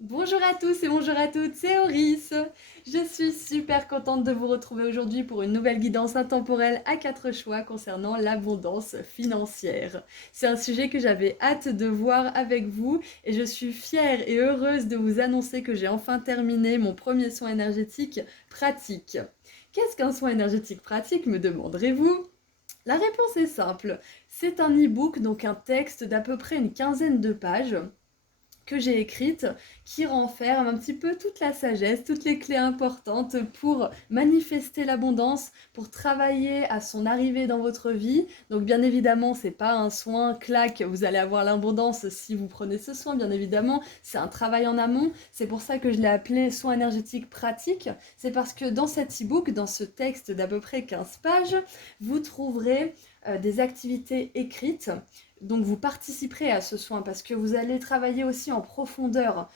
Bonjour à tous et bonjour à toutes, c'est Auris. Je suis super contente de vous retrouver aujourd'hui pour une nouvelle guidance intemporelle à 4 choix concernant l'abondance financière. C'est un sujet que j'avais hâte de voir avec vous et je suis fière et heureuse de vous annoncer que j'ai enfin terminé mon premier soin énergétique pratique. Qu'est-ce qu'un soin énergétique pratique, me demanderez-vous? La réponse est simple, c'est un e-book, donc un texte d'à peu près une quinzaine de pages que j'ai écrite qui renferme un petit peu toute la sagesse, toutes les clés importantes pour manifester l'abondance, pour travailler à son arrivée dans votre vie. Donc bien évidemment, c'est pas un soin clac, vous allez avoir l'abondance si vous prenez ce soin, bien évidemment, c'est un travail en amont. C'est pour ça que je l'ai appelé soin énergétique pratique. C'est parce que dans cet e-book, dans ce texte d'à peu près 15 pages, vous trouverez des activités écrites, donc vous participerez à ce soin parce que vous allez travailler aussi en profondeur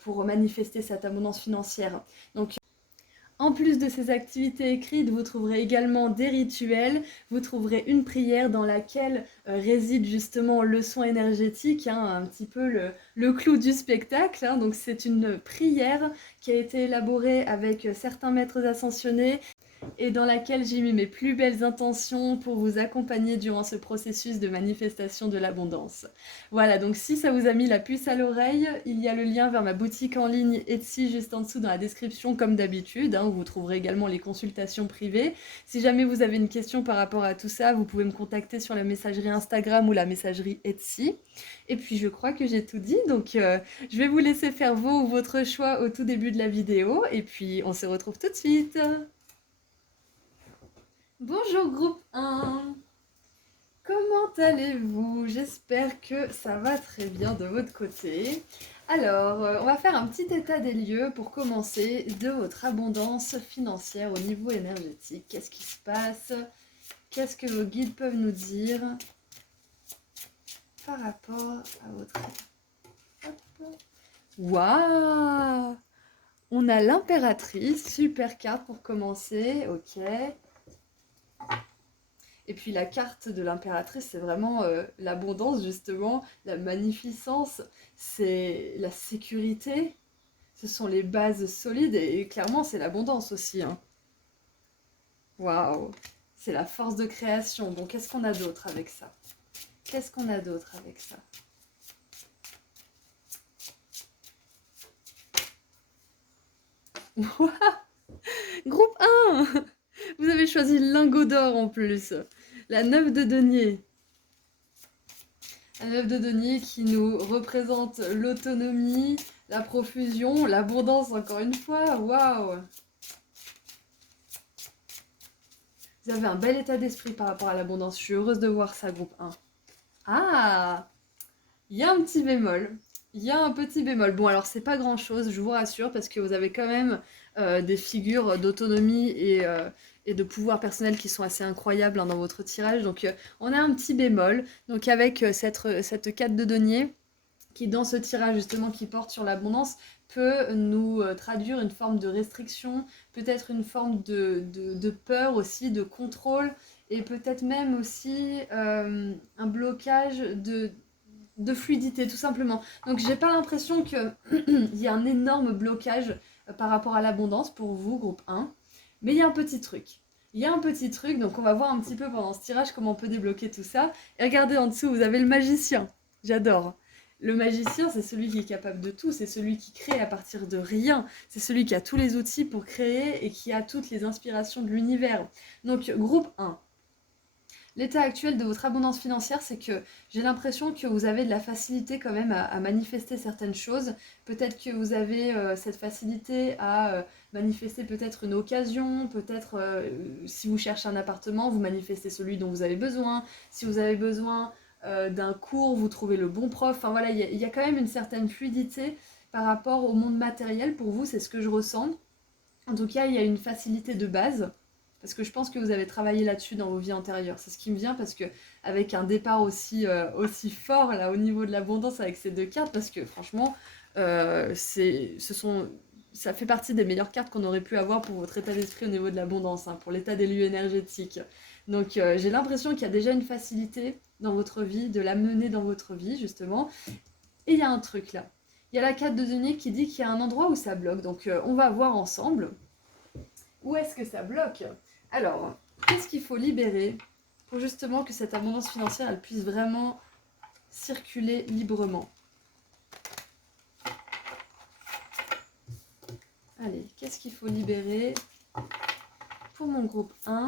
pour manifester cette abondance financière. Donc en plus de ces activités écrites, vous trouverez également des rituels, vous trouverez une prière dans laquelle réside justement le soin énergétique, hein, un petit peu le clou du spectacle. Hein. Donc c'est une prière qui a été élaborée avec certains maîtres ascensionnés et dans laquelle j'ai mis mes plus belles intentions pour vous accompagner durant ce processus de manifestation de l'abondance. Voilà, donc si ça vous a mis la puce à l'oreille, il y a le lien vers ma boutique en ligne Etsy juste en dessous dans la description comme d'habitude, hein, où vous trouverez également les consultations privées. Si jamais vous avez une question par rapport à tout ça, vous pouvez me contacter sur la messagerie Instagram ou la messagerie Etsy. Et puis je crois que j'ai tout dit, donc je vais vous laisser faire vos ou votre choix au tout début de la vidéo, et puis on se retrouve tout de suite. Bonjour groupe 1, comment allez-vous? J'espère que ça va très bien de votre côté. Alors, on va faire un petit état des lieux pour commencer de votre abondance financière au niveau énergétique. Qu'est-ce qui se passe? Qu'est-ce que vos guides peuvent nous dire par rapport à votre... Hop. Waouh! On a l'impératrice, super carte pour commencer, ok. Et puis la carte de l'impératrice, c'est vraiment l'abondance, justement, la magnificence, c'est la sécurité, ce sont les bases solides et clairement c'est l'abondance aussi. Hein. Waouh, c'est la force de création. Bon, qu'est-ce qu'on a d'autre avec ça? Qu'est-ce qu'on a d'autre avec ça? Groupe 1. Vous avez choisi le lingot d'or en plus. La 9 de denier. La 9 de denier qui nous représente l'autonomie, la profusion, l'abondance encore une fois. Waouh! Vous avez un bel état d'esprit par rapport à l'abondance. Je suis heureuse de voir ça, groupe 1. Ah! Il y a un petit bémol. Il y a un petit bémol. Bon, alors c'est pas grand chose, je vous rassure, parce que vous avez quand même des figures d'autonomie et de pouvoir personnel qui sont assez incroyables hein, dans votre tirage. Donc on a un petit bémol. Donc avec cette 4 de denier, qui dans ce tirage justement qui porte sur l'abondance, peut nous traduire une forme de restriction, peut-être une forme de peur aussi, de contrôle, et peut-être même aussi un blocage de fluidité tout simplement. Donc j'ai pas l'impression qu'il y a un énorme blocage par rapport à l'abondance pour vous, groupe 1, mais il y a un petit truc. Il y a un petit truc, donc on va voir un petit peu pendant ce tirage comment on peut débloquer tout ça. Et regardez en dessous, vous avez le magicien. J'adore. Le magicien, c'est celui qui est capable de tout, c'est celui qui crée à partir de rien, c'est celui qui a tous les outils pour créer et qui a toutes les inspirations de l'univers. Donc groupe 1, l'état actuel de votre abondance financière, c'est que j'ai l'impression que vous avez de la facilité quand même à manifester certaines choses. Peut-être que vous avez cette facilité à manifester peut-être une occasion, peut-être si vous cherchez un appartement, vous manifestez celui dont vous avez besoin. Si vous avez besoin d'un cours, vous trouvez le bon prof. Enfin voilà, il y a quand même une certaine fluidité par rapport au monde matériel. Pour vous, c'est ce que je ressens. En tout cas, il y a une facilité de base. Parce que je pense que vous avez travaillé là-dessus dans vos vies antérieures. C'est ce qui me vient parce que avec un départ aussi fort là au niveau de l'abondance avec ces deux cartes, parce que franchement, ça fait partie des meilleures cartes qu'on aurait pu avoir pour votre état d'esprit au niveau de l'abondance, hein, pour l'état des lieux énergétiques. Donc j'ai l'impression qu'il y a déjà une facilité dans votre vie, de la mener dans votre vie justement. Et il y a un truc là. Il y a la carte de denier qui dit qu'il y a un endroit où ça bloque. Donc on va voir ensemble où est-ce que ça bloque. Alors, qu'est-ce qu'il faut libérer pour justement que cette abondance financière elle puisse vraiment circuler librement. Allez, qu'est-ce qu'il faut libérer pour mon groupe 1?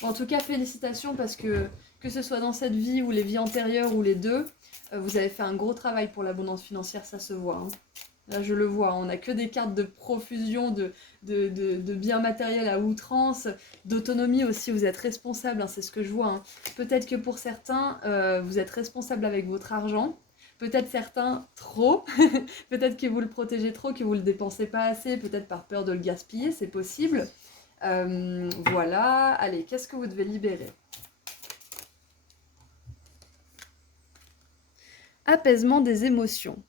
Bon, en tout cas, félicitations parce que ce soit dans cette vie ou les vies antérieures ou les deux, vous avez fait un gros travail pour l'abondance financière, ça se voit. Hein. Là, je le vois, on n'a que des cartes de profusion, de biens matériels à outrance, d'autonomie aussi, vous êtes responsable, hein, c'est ce que je vois. Hein. Peut-être que pour certains, vous êtes responsable avec votre argent, peut-être certains trop, peut-être que vous le protégez trop, que vous ne le dépensez pas assez, peut-être par peur de le gaspiller, c'est possible. Voilà, allez, qu'est-ce que vous devez libérer? Apaisement des émotions.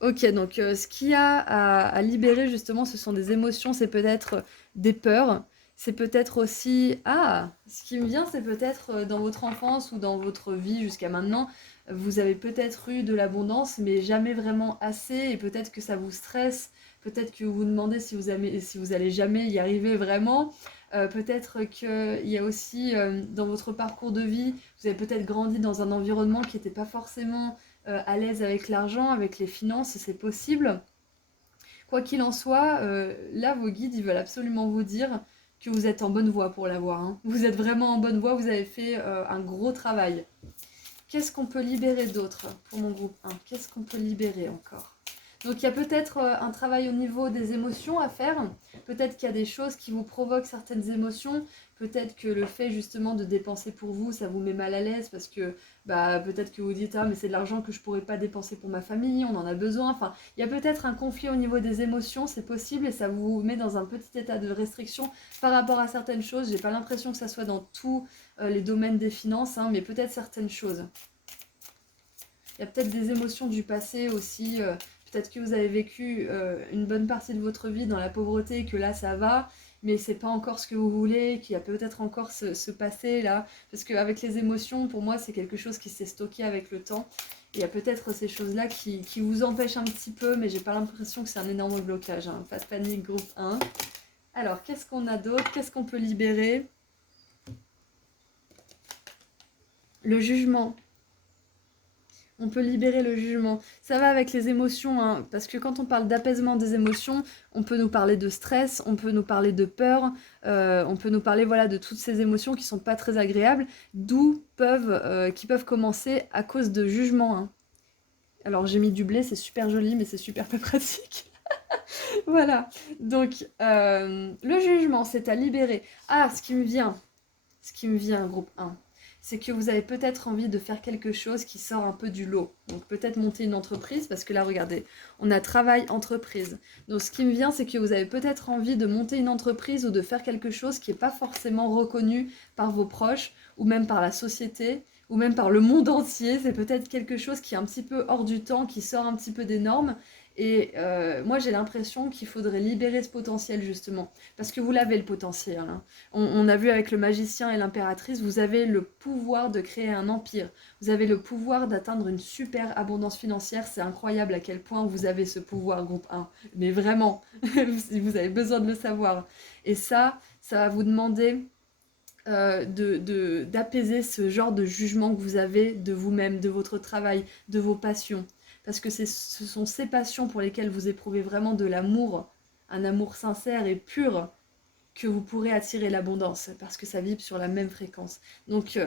Ok, donc ce qu'il y a à libérer justement, ce sont des émotions, c'est peut-être des peurs, c'est peut-être aussi... Ah, ce qui me vient, c'est peut-être dans votre enfance ou dans votre vie jusqu'à maintenant, vous avez peut-être eu de l'abondance, mais jamais vraiment assez, et peut-être que ça vous stresse, peut-être que vous vous demandez si vous allez jamais y arriver vraiment, peut-être qu'il y a aussi dans votre parcours de vie, vous avez peut-être grandi dans un environnement qui n'était pas forcément à l'aise avec l'argent, avec les finances, c'est possible. Quoi qu'il en soit, là, vos guides, ils veulent absolument vous dire que vous êtes en bonne voie pour l'avoir. Hein. Vous êtes vraiment en bonne voie, vous avez fait un gros travail. Qu'est-ce qu'on peut libérer d'autre pour mon groupe 1? Qu'est-ce qu'on peut libérer encore? Donc il y a peut-être un travail au niveau des émotions à faire. Peut-être qu'il y a des choses qui vous provoquent certaines émotions. Peut-être que le fait justement de dépenser pour vous, ça vous met mal à l'aise parce que peut-être que vous dites ah mais c'est de l'argent que je pourrais pas dépenser pour ma famille, on en a besoin. Enfin, il y a peut-être un conflit au niveau des émotions, c'est possible et ça vous met dans un petit état de restriction par rapport à certaines choses. J'ai pas l'impression que ça soit dans tous les domaines des finances, hein, mais peut-être certaines choses. Il y a peut-être des émotions du passé aussi. Peut-être que vous avez vécu une bonne partie de votre vie dans la pauvreté, que là ça va, mais c'est pas encore ce que vous voulez, qu'il y a peut-être encore ce passé là. Parce qu'avec les émotions, pour moi, c'est quelque chose qui s'est stocké avec le temps. Il y a peut-être ces choses-là qui vous empêchent un petit peu, mais j'ai pas l'impression que c'est un énorme blocage. Hein. Pas de panique, groupe 1. Alors, qu'est-ce qu'on a d'autre? Qu'est-ce qu'on peut libérer? Le jugement. On peut libérer le jugement. Ça va avec les émotions, hein, parce que quand on parle d'apaisement des émotions, on peut nous parler de stress, on peut nous parler de peur, on peut nous parler voilà, de toutes ces émotions qui sont pas très agréables, qui peuvent commencer à cause de jugement. Hein. Alors j'ai mis du blé, c'est super joli, mais c'est super pas pratique. Voilà, donc le jugement, c'est à libérer. Ah, ce qui me vient, groupe 1, c'est que vous avez peut-être envie de faire quelque chose qui sort un peu du lot. Donc peut-être monter une entreprise, parce que là, regardez, on a travail, entreprise. Donc ce qui me vient, c'est que vous avez peut-être envie de monter une entreprise ou de faire quelque chose qui n'est pas forcément reconnu par vos proches, ou même par la société, ou même par le monde entier. C'est peut-être quelque chose qui est un petit peu hors du temps, qui sort un petit peu des normes. Et moi, j'ai l'impression qu'il faudrait libérer ce potentiel, justement. Parce que vous l'avez, le potentiel. Hein. On a vu avec le magicien et l'impératrice, vous avez le pouvoir de créer un empire. Vous avez le pouvoir d'atteindre une super abondance financière. C'est incroyable à quel point vous avez ce pouvoir, groupe 1. Mais vraiment, vous avez besoin de le savoir. Et ça va vous demander d'apaiser ce genre de jugement que vous avez de vous-même, de votre travail, de vos passions. Parce que ce sont ces passions pour lesquelles vous éprouvez vraiment de l'amour, un amour sincère et pur, que vous pourrez attirer l'abondance, parce que ça vibre sur la même fréquence. Donc,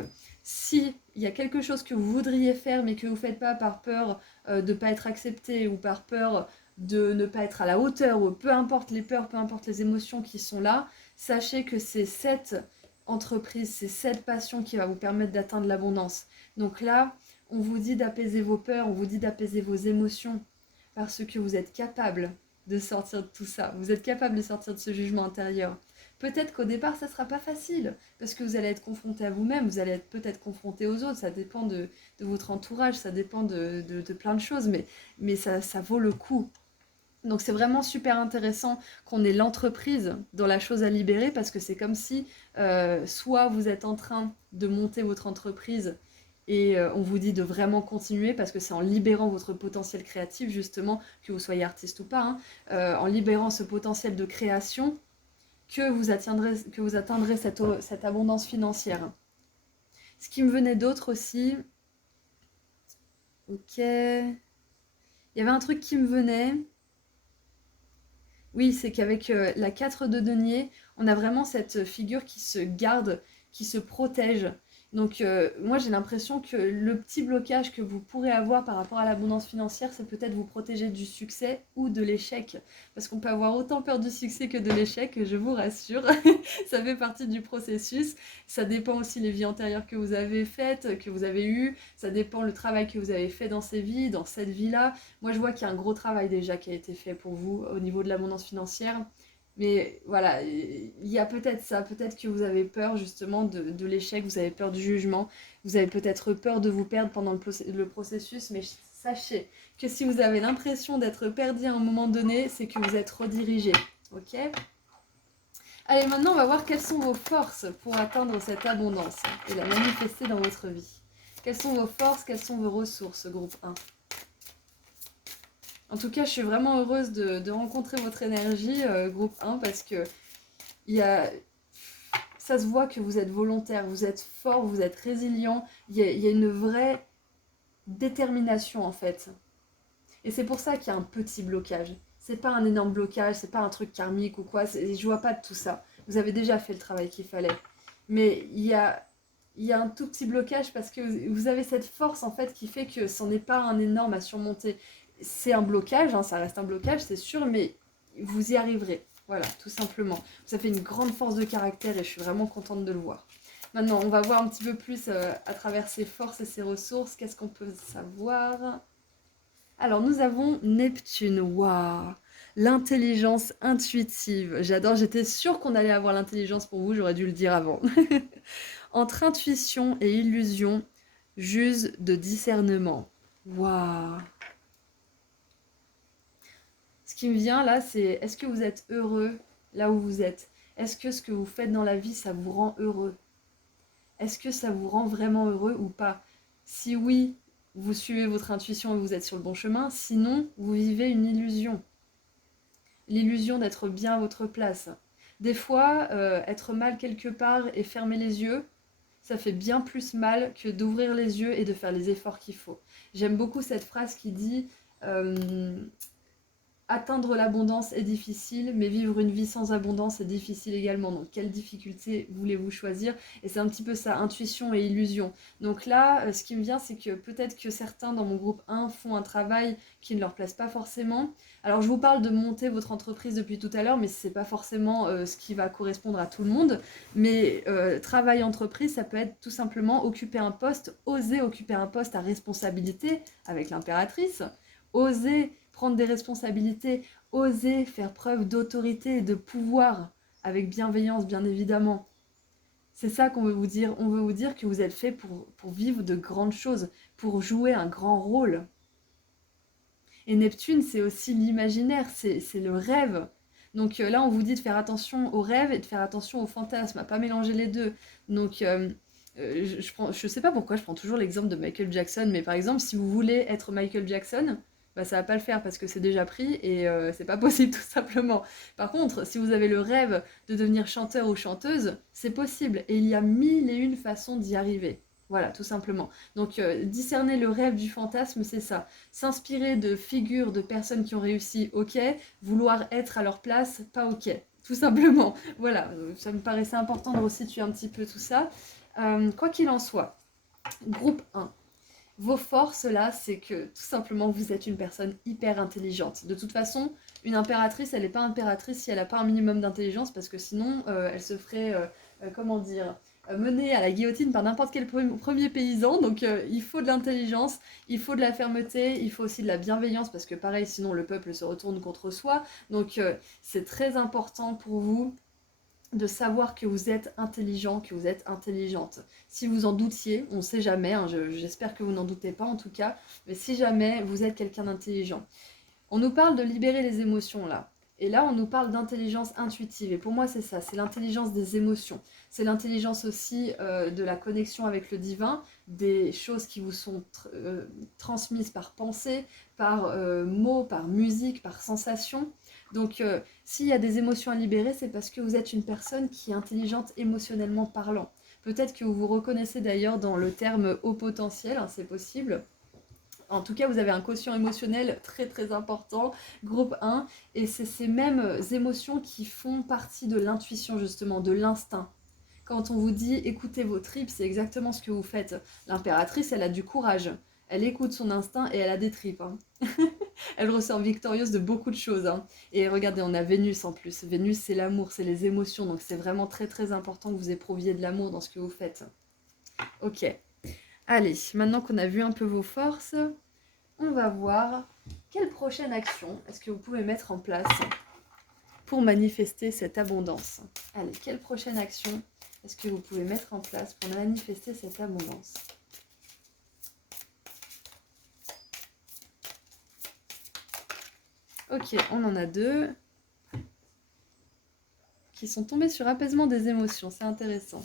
si il y a quelque chose que vous voudriez faire, mais que vous ne faites pas par peur de ne pas être accepté, ou par peur de ne pas être à la hauteur, ou peu importe les peurs, peu importe les émotions qui sont là, sachez que c'est cette entreprise, c'est cette passion qui va vous permettre d'atteindre l'abondance. Donc là, on vous dit d'apaiser vos peurs, on vous dit d'apaiser vos émotions, parce que vous êtes capable de sortir de tout ça. Vous êtes capable de sortir de ce jugement intérieur. Peut-être qu'au départ, ça ne sera pas facile, parce que vous allez être confronté à vous-même, vous allez être peut-être confronté aux autres, ça dépend de votre entourage, ça dépend de plein de choses, mais ça vaut le coup. Donc c'est vraiment super intéressant qu'on ait l'entreprise dans la chose à libérer, parce que c'est comme si soit vous êtes en train de monter votre entreprise Et on vous dit de vraiment continuer parce que c'est en libérant votre potentiel créatif, justement, que vous soyez artiste ou pas, hein, en libérant ce potentiel de création que vous atteindrez cette abondance financière. Ce qui me venait d'autre aussi, ok, il y avait un truc qui me venait, oui, c'est qu'avec la 4 de denier, on a vraiment cette figure qui se garde, qui se protège. Donc moi j'ai l'impression que le petit blocage que vous pourrez avoir par rapport à l'abondance financière, c'est peut-être vous protéger du succès ou de l'échec. Parce qu'on peut avoir autant peur du succès que de l'échec, je vous rassure. Ça fait partie du processus. Ça dépend aussi les vies antérieures que vous avez faites, que vous avez eues. Ça dépend le travail que vous avez fait dans ces vies, dans cette vie-là. Moi, je vois qu'il y a un gros travail déjà qui a été fait pour vous au niveau de l'abondance financière. Mais voilà, il y a peut-être ça, peut-être que vous avez peur justement de l'échec, vous avez peur du jugement, vous avez peut-être peur de vous perdre pendant le processus, mais sachez que si vous avez l'impression d'être perdu à un moment donné, c'est que vous êtes redirigé, ok? Allez, maintenant on va voir quelles sont vos forces pour atteindre cette abondance et la manifester dans votre vie. Quelles sont vos forces, quelles sont vos ressources, groupe 1? En tout cas, je suis vraiment heureuse de rencontrer votre énergie, groupe 1, parce que il y a, ça se voit que vous êtes volontaire, vous êtes fort, vous êtes résilient. Il y a une vraie détermination en fait. Et c'est pour ça qu'il y a un petit blocage. C'est pas un énorme blocage, c'est pas un truc karmique ou quoi. Je vois pas de tout ça. Vous avez déjà fait le travail qu'il fallait. Mais il y a un tout petit blocage parce que vous avez cette force en fait qui fait que c'en est pas un énorme à surmonter. C'est un blocage, hein, ça reste un blocage, c'est sûr, mais vous y arriverez. Voilà, tout simplement. Ça fait une grande force de caractère et je suis vraiment contente de le voir. Maintenant, on va voir un petit peu plus à travers ses forces et ses ressources. Qu'est-ce qu'on peut savoir? Alors, nous avons Neptune. Waouh! L'intelligence intuitive. J'adore, j'étais sûre qu'on allait avoir l'intelligence pour vous, j'aurais dû le dire avant. Entre intuition et illusion, j'use de discernement. Waouh! Ce qui me vient là, c'est est-ce que vous êtes heureux là où vous êtes? Est-ce que ce que vous faites dans la vie, ça vous rend heureux? Est-ce que ça vous rend vraiment heureux ou pas? Si oui, vous suivez votre intuition et vous êtes sur le bon chemin. Sinon, vous vivez une illusion. L'illusion d'être bien à votre place. Des fois, être mal quelque part et fermer les yeux, ça fait bien plus mal que d'ouvrir les yeux et de faire les efforts qu'il faut. J'aime beaucoup cette phrase qui dit atteindre l'abondance est difficile, mais vivre une vie sans abondance est difficile également. Donc, quelle difficulté voulez-vous choisir? Et c'est un petit peu ça, intuition et illusion. Donc là, ce qui me vient, c'est que peut-être que certains dans mon groupe 1 font un travail qui ne leur plaise pas forcément. Alors, je vous parle de monter votre entreprise depuis tout à l'heure, mais ce n'est pas forcément ce qui va correspondre à tout le monde. Mais travail entreprise, ça peut être tout simplement occuper un poste, oser occuper un poste à responsabilité avec l'impératrice, oser prendre des responsabilités, oser faire preuve d'autorité et de pouvoir, avec bienveillance bien évidemment. C'est ça qu'on veut vous dire. On veut vous dire que vous êtes fait pour vivre de grandes choses, pour jouer un grand rôle. Et Neptune, c'est aussi l'imaginaire, c'est le rêve. Donc là, on vous dit de faire attention aux rêves et de faire attention aux fantasmes, à pas mélanger les deux. Donc je sais pas pourquoi je prends toujours l'exemple de Michael Jackson, mais par exemple, si vous voulez être Michael Jackson, bah, ça va pas le faire parce que c'est déjà pris et c'est pas possible tout simplement. Par contre, si vous avez le rêve de devenir chanteur ou chanteuse, c'est possible et il y a mille et une façons d'y arriver. Voilà, tout simplement. Donc, discerner le rêve du fantasme, c'est ça. S'inspirer de figures de personnes qui ont réussi, ok. Vouloir être à leur place, pas ok. Tout simplement. Voilà, ça me paraissait important de resituer un petit peu tout ça. Quoi qu'il en soit, groupe 1. Vos forces là, c'est que tout simplement vous êtes une personne hyper intelligente. De toute façon, une impératrice, elle n'est pas impératrice si elle n'a pas un minimum d'intelligence parce que sinon, elle se ferait, comment dire, menée à la guillotine par n'importe quel premier paysan. Donc il faut de l'intelligence, il faut de la fermeté, il faut aussi de la bienveillance parce que pareil, sinon le peuple se retourne contre soi. Donc c'est très important pour vous de savoir que vous êtes intelligent, que vous êtes intelligente. Si vous en doutiez, on ne sait jamais, hein, j'espère que vous n'en doutez pas en tout cas, mais si jamais vous êtes quelqu'un d'intelligent. On nous parle de libérer les émotions là. Et là, on nous parle d'intelligence intuitive. Et pour moi, c'est ça, c'est l'intelligence des émotions. C'est l'intelligence aussi de la connexion avec le divin, des choses qui vous sont transmises par pensée, par mots, par musique, par sensation. Donc, s'il y a des émotions à libérer, c'est parce que vous êtes une personne qui est intelligente émotionnellement parlant. Peut-être que vous vous reconnaissez d'ailleurs dans le terme haut potentiel, hein, c'est possible. En tout cas, vous avez un quotient émotionnel très très important, groupe 1, et c'est ces mêmes émotions qui font partie de l'intuition justement, de l'instinct. Quand on vous dit écoutez vos tripes, c'est exactement ce que vous faites. L'impératrice, elle a du courage. Elle écoute son instinct et elle a des tripes. Hein. Elle ressort victorieuse de beaucoup de choses. Hein. Et regardez, on a Vénus en plus. Vénus, c'est l'amour, c'est les émotions. Donc c'est vraiment très très important que vous éprouviez de l'amour dans ce que vous faites. Ok. Allez, maintenant qu'on a vu un peu vos forces, on va voir quelle prochaine action est-ce que vous pouvez mettre en place pour manifester cette abondance. Allez, quelle prochaine action est-ce que vous pouvez mettre en place pour manifester cette abondance? Ok, on en a 2 qui sont tombés sur apaisement des émotions, c'est intéressant.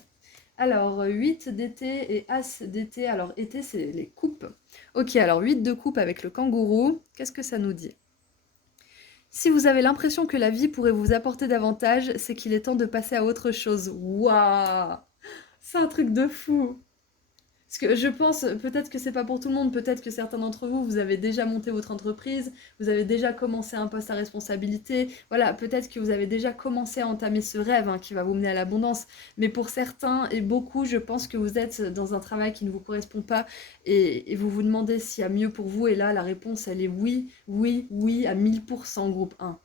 Alors, 8 d'été et As d'été. Alors, été, c'est les coupes. Ok, alors 8 de coupe avec le kangourou. Qu'est-ce que ça nous dit? Si vous avez l'impression que la vie pourrait vous apporter davantage, c'est qu'il est temps de passer à autre chose. Waouh! C'est un truc de fou! Parce que je pense, peut-être que c'est pas pour tout le monde, peut-être que certains d'entre vous, vous avez déjà monté votre entreprise, vous avez déjà commencé un poste à responsabilité, voilà, peut-être que vous avez déjà commencé à entamer ce rêve hein, qui va vous mener à l'abondance, mais pour certains et beaucoup, je pense que vous êtes dans un travail qui ne vous correspond pas et vous vous demandez s'il y a mieux pour vous, et là, la réponse, elle est oui, oui, oui, à 1000%, groupe 1.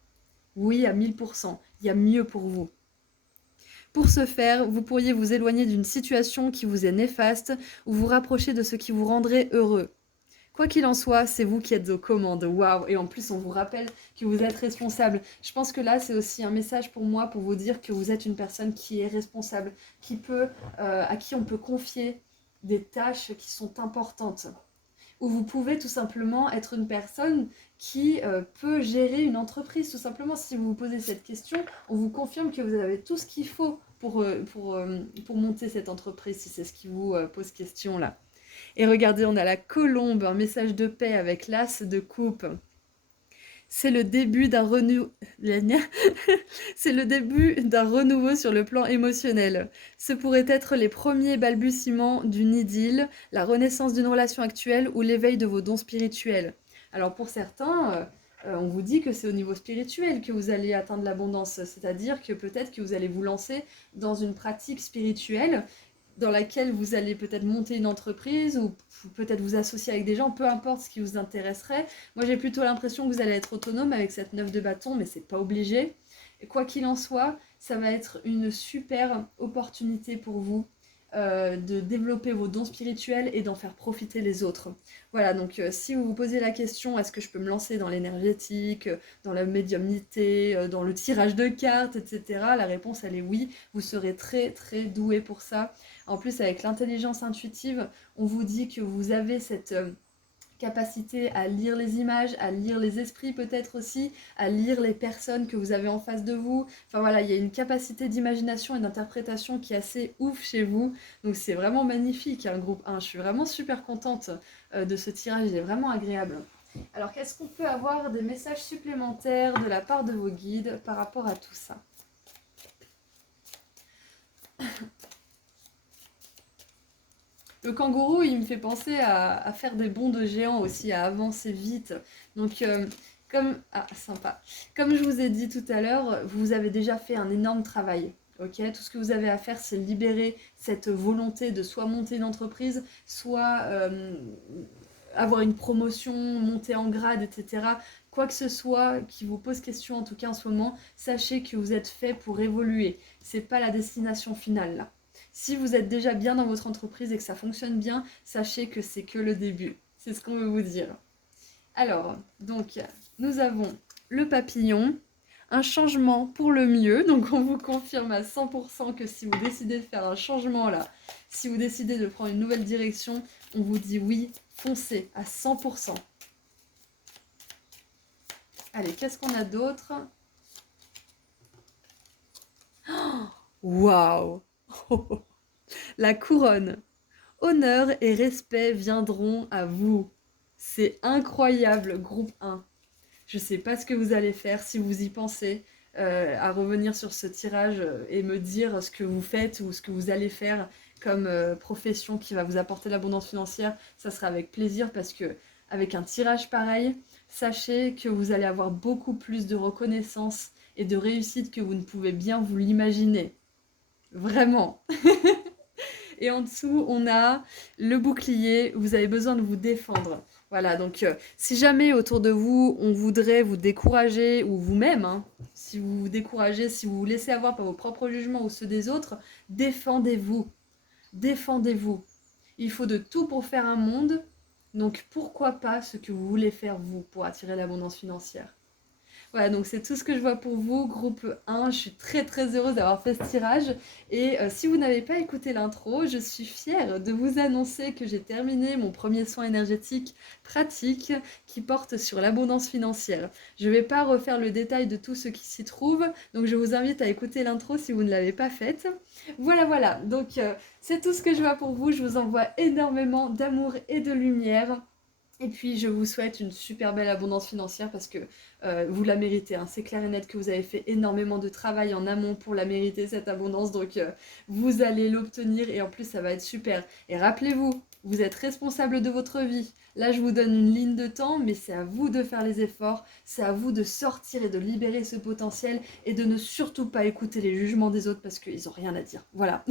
Oui, à 1000%, il y a mieux pour vous. Pour ce faire, vous pourriez vous éloigner d'une situation qui vous est néfaste ou vous rapprocher de ce qui vous rendrait heureux. Quoi qu'il en soit, c'est vous qui êtes aux commandes. Waouh! Et en plus, on vous rappelle que vous êtes responsable. Je pense que là, c'est aussi un message pour moi pour vous dire que vous êtes une personne qui est responsable, à qui on peut confier des tâches qui sont importantes. Ou vous pouvez tout simplement être une personne qui peut gérer une entreprise. Tout simplement, si vous vous posez cette question, on vous confirme que vous avez tout ce qu'il faut pour monter cette entreprise, si c'est ce qui vous pose question là. Et regardez, on a la colombe, un message de paix avec l'as de coupe. C'est le début d'un C'est le début d'un renouveau sur le plan émotionnel. Ce pourrait être les premiers balbutiements d'une idylle, la renaissance d'une relation actuelle ou l'éveil de vos dons spirituels. Alors pour certains, on vous dit que c'est au niveau spirituel que vous allez atteindre l'abondance, c'est-à-dire que peut-être que vous allez vous lancer dans une pratique spirituelle dans laquelle vous allez peut-être monter une entreprise ou peut-être vous associer avec des gens, peu importe ce qui vous intéresserait. Moi, j'ai plutôt l'impression que vous allez être autonome avec cette 9 de bâton, mais c'est pas obligé. Et quoi qu'il en soit, ça va être une super opportunité pour vous de développer vos dons spirituels et d'en faire profiter les autres. Voilà, donc si vous vous posez la question, est-ce que je peux me lancer dans l'énergétique, dans la médiumnité, dans le tirage de cartes, etc. La réponse, elle est oui. Vous serez très très doué pour ça. En plus, avec l'intelligence intuitive, on vous dit que vous avez cette capacité à lire les images, à lire les esprits peut-être aussi, à lire les personnes que vous avez en face de vous. Enfin voilà, il y a une capacité d'imagination et d'interprétation qui est assez ouf chez vous. Donc c'est vraiment magnifique, hein, groupe 1. Je suis vraiment super contente de ce tirage, il est vraiment agréable. Alors qu'est-ce qu'on peut avoir des messages supplémentaires de la part de vos guides par rapport à tout ça? Le kangourou, il me fait penser à faire des bonds de géant aussi, à avancer vite. Donc, sympa. Comme je vous ai dit tout à l'heure, vous avez déjà fait un énorme travail. Ok, tout ce que vous avez à faire, c'est libérer cette volonté de soit monter une entreprise, soit avoir une promotion, monter en grade, etc. Quoi que ce soit qui vous pose question, en tout cas en ce moment, sachez que vous êtes fait pour évoluer. C'est pas la destination finale là. Si vous êtes déjà bien dans votre entreprise et que ça fonctionne bien, sachez que c'est que le début. C'est ce qu'on veut vous dire. Alors, donc, nous avons le papillon, un changement pour le mieux. Donc, on vous confirme à 100% que si vous décidez de faire un changement là, si vous décidez de prendre une nouvelle direction, on vous dit oui, foncez à 100%. Allez, qu'est-ce qu'on a d'autre? Waouh! La couronne. Honneur et respect viendront à vous. C'est incroyable, groupe 1. Je sais pas ce que vous allez faire si vous y pensez, à revenir sur ce tirage et me dire ce que vous faites ou ce que vous allez faire comme profession qui va vous apporter l'abondance financière. Ça sera avec plaisir parce que avec un tirage pareil, sachez que vous allez avoir beaucoup plus de reconnaissance et de réussite que vous ne pouvez bien vous l'imaginer. Vraiment. Et en dessous, on a le bouclier. Vous avez besoin de vous défendre. Voilà, donc si jamais autour de vous, on voudrait vous décourager, ou vous-même, hein, si vous vous découragez, si vous vous laissez avoir par vos propres jugements ou ceux des autres, défendez-vous. Défendez-vous. Il faut de tout pour faire un monde. Donc pourquoi pas ce que vous voulez faire vous pour attirer l'abondance financière. Voilà, donc c'est tout ce que je vois pour vous, groupe 1. Je suis très très heureuse d'avoir fait ce tirage. Et si vous n'avez pas écouté l'intro, je suis fière de vous annoncer que j'ai terminé mon premier soin énergétique pratique qui porte sur l'abondance financière. Je ne vais pas refaire le détail de tout ce qui s'y trouve, donc je vous invite à écouter l'intro si vous ne l'avez pas faite. Voilà, voilà, donc c'est tout ce que je vois pour vous. Je vous envoie énormément d'amour et de lumière. Et puis je vous souhaite une super belle abondance financière parce que vous la méritez. Hein. C'est clair et net que vous avez fait énormément de travail en amont pour la mériter, cette abondance. Donc vous allez l'obtenir et en plus ça va être super. Et rappelez-vous, vous êtes responsable de votre vie. Là je vous donne une ligne de temps, mais c'est à vous de faire les efforts. C'est à vous de sortir et de libérer ce potentiel et de ne surtout pas écouter les jugements des autres parce qu'ils n'ont rien à dire. Voilà.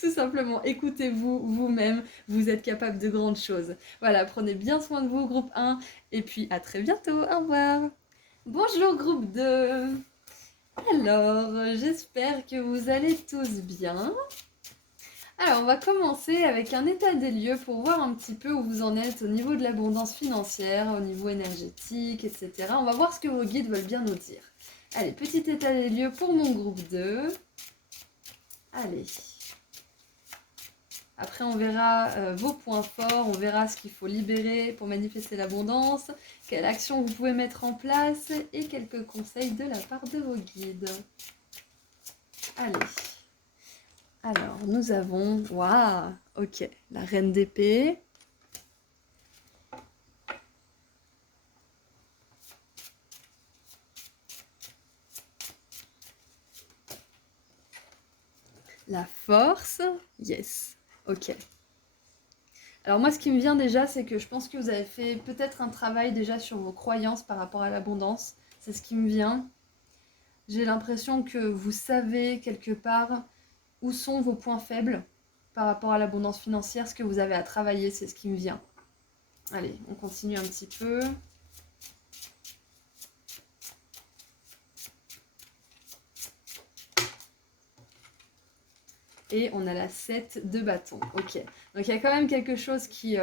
Tout simplement, écoutez-vous vous-même. Vous êtes capable de grandes choses. Voilà, prenez bien soin de vous, groupe 1, et puis à très bientôt, au revoir. Bonjour, groupe 2. Alors, j'espère que vous allez tous bien. Alors, on va commencer avec un état des lieux pour voir un petit peu où vous en êtes au niveau de l'abondance financière, au niveau énergétique, etc. On va voir ce que vos guides veulent bien nous dire. Allez, petit état des lieux pour mon groupe 2. Allez. Après, on verra vos points forts, on verra ce qu'il faut libérer pour manifester l'abondance, quelle action vous pouvez mettre en place et quelques conseils de la part de vos guides. Allez. Alors, nous avons... Waouh. Ok, la reine d'épée. La force. Yes. Ok. Alors moi, ce qui me vient déjà, c'est que je pense que vous avez fait peut-être un travail déjà sur vos croyances par rapport à l'abondance. C'est ce qui me vient. J'ai l'impression que vous savez quelque part où sont vos points faibles par rapport à l'abondance financière, ce que vous avez à travailler, c'est ce qui me vient. Allez, on continue un petit peu. Et on a la 7 de bâton. Ok. Donc il y a quand même quelque chose qui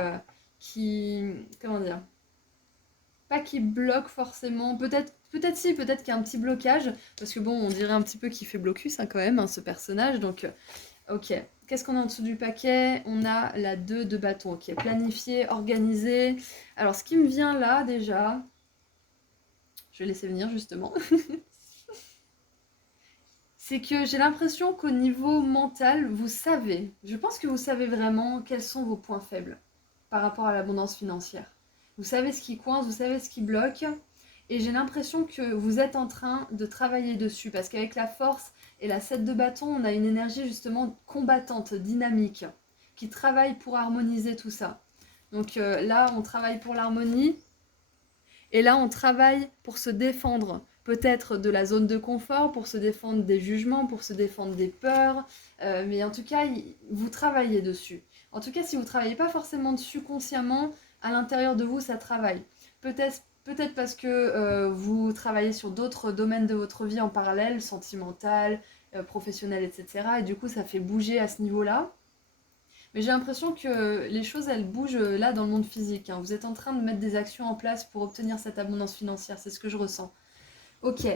comment dire, pas qui bloque forcément. Peut-être si, peut-être qu'il y a un petit blocage. Parce que bon, on dirait un petit peu qu'il fait blocus hein, quand même, hein, ce personnage. Donc, ok. Qu'est-ce qu'on a en dessous du paquet? On a la 2 de bâton. Ok. Planifié, organisé. Alors, ce qui me vient là, déjà... Je vais laisser venir, justement. C'est que j'ai l'impression qu'au niveau mental, vous savez, je pense que vous savez vraiment quels sont vos points faibles par rapport à l'abondance financière. Vous savez ce qui coince, vous savez ce qui bloque, et j'ai l'impression que vous êtes en train de travailler dessus, parce qu'avec la force et la 7 de bâton, on a une énergie justement combattante, dynamique, qui travaille pour harmoniser tout ça. Donc là, on travaille pour l'harmonie, et là, on travaille pour se défendre peut-être de la zone de confort, pour se défendre des jugements, pour se défendre des peurs. Mais en tout cas, vous travaillez dessus. En tout cas, si vous ne travaillez pas forcément dessus consciemment, à l'intérieur de vous, ça travaille. Peut-être parce que vous travaillez sur d'autres domaines de votre vie en parallèle, sentimental, professionnel, etc. Et du coup, ça fait bouger à ce niveau-là. Mais j'ai l'impression que les choses, elles bougent là dans le monde physique. Hein. Vous êtes en train de mettre des actions en place pour obtenir cette abondance financière. C'est ce que je ressens. Ok.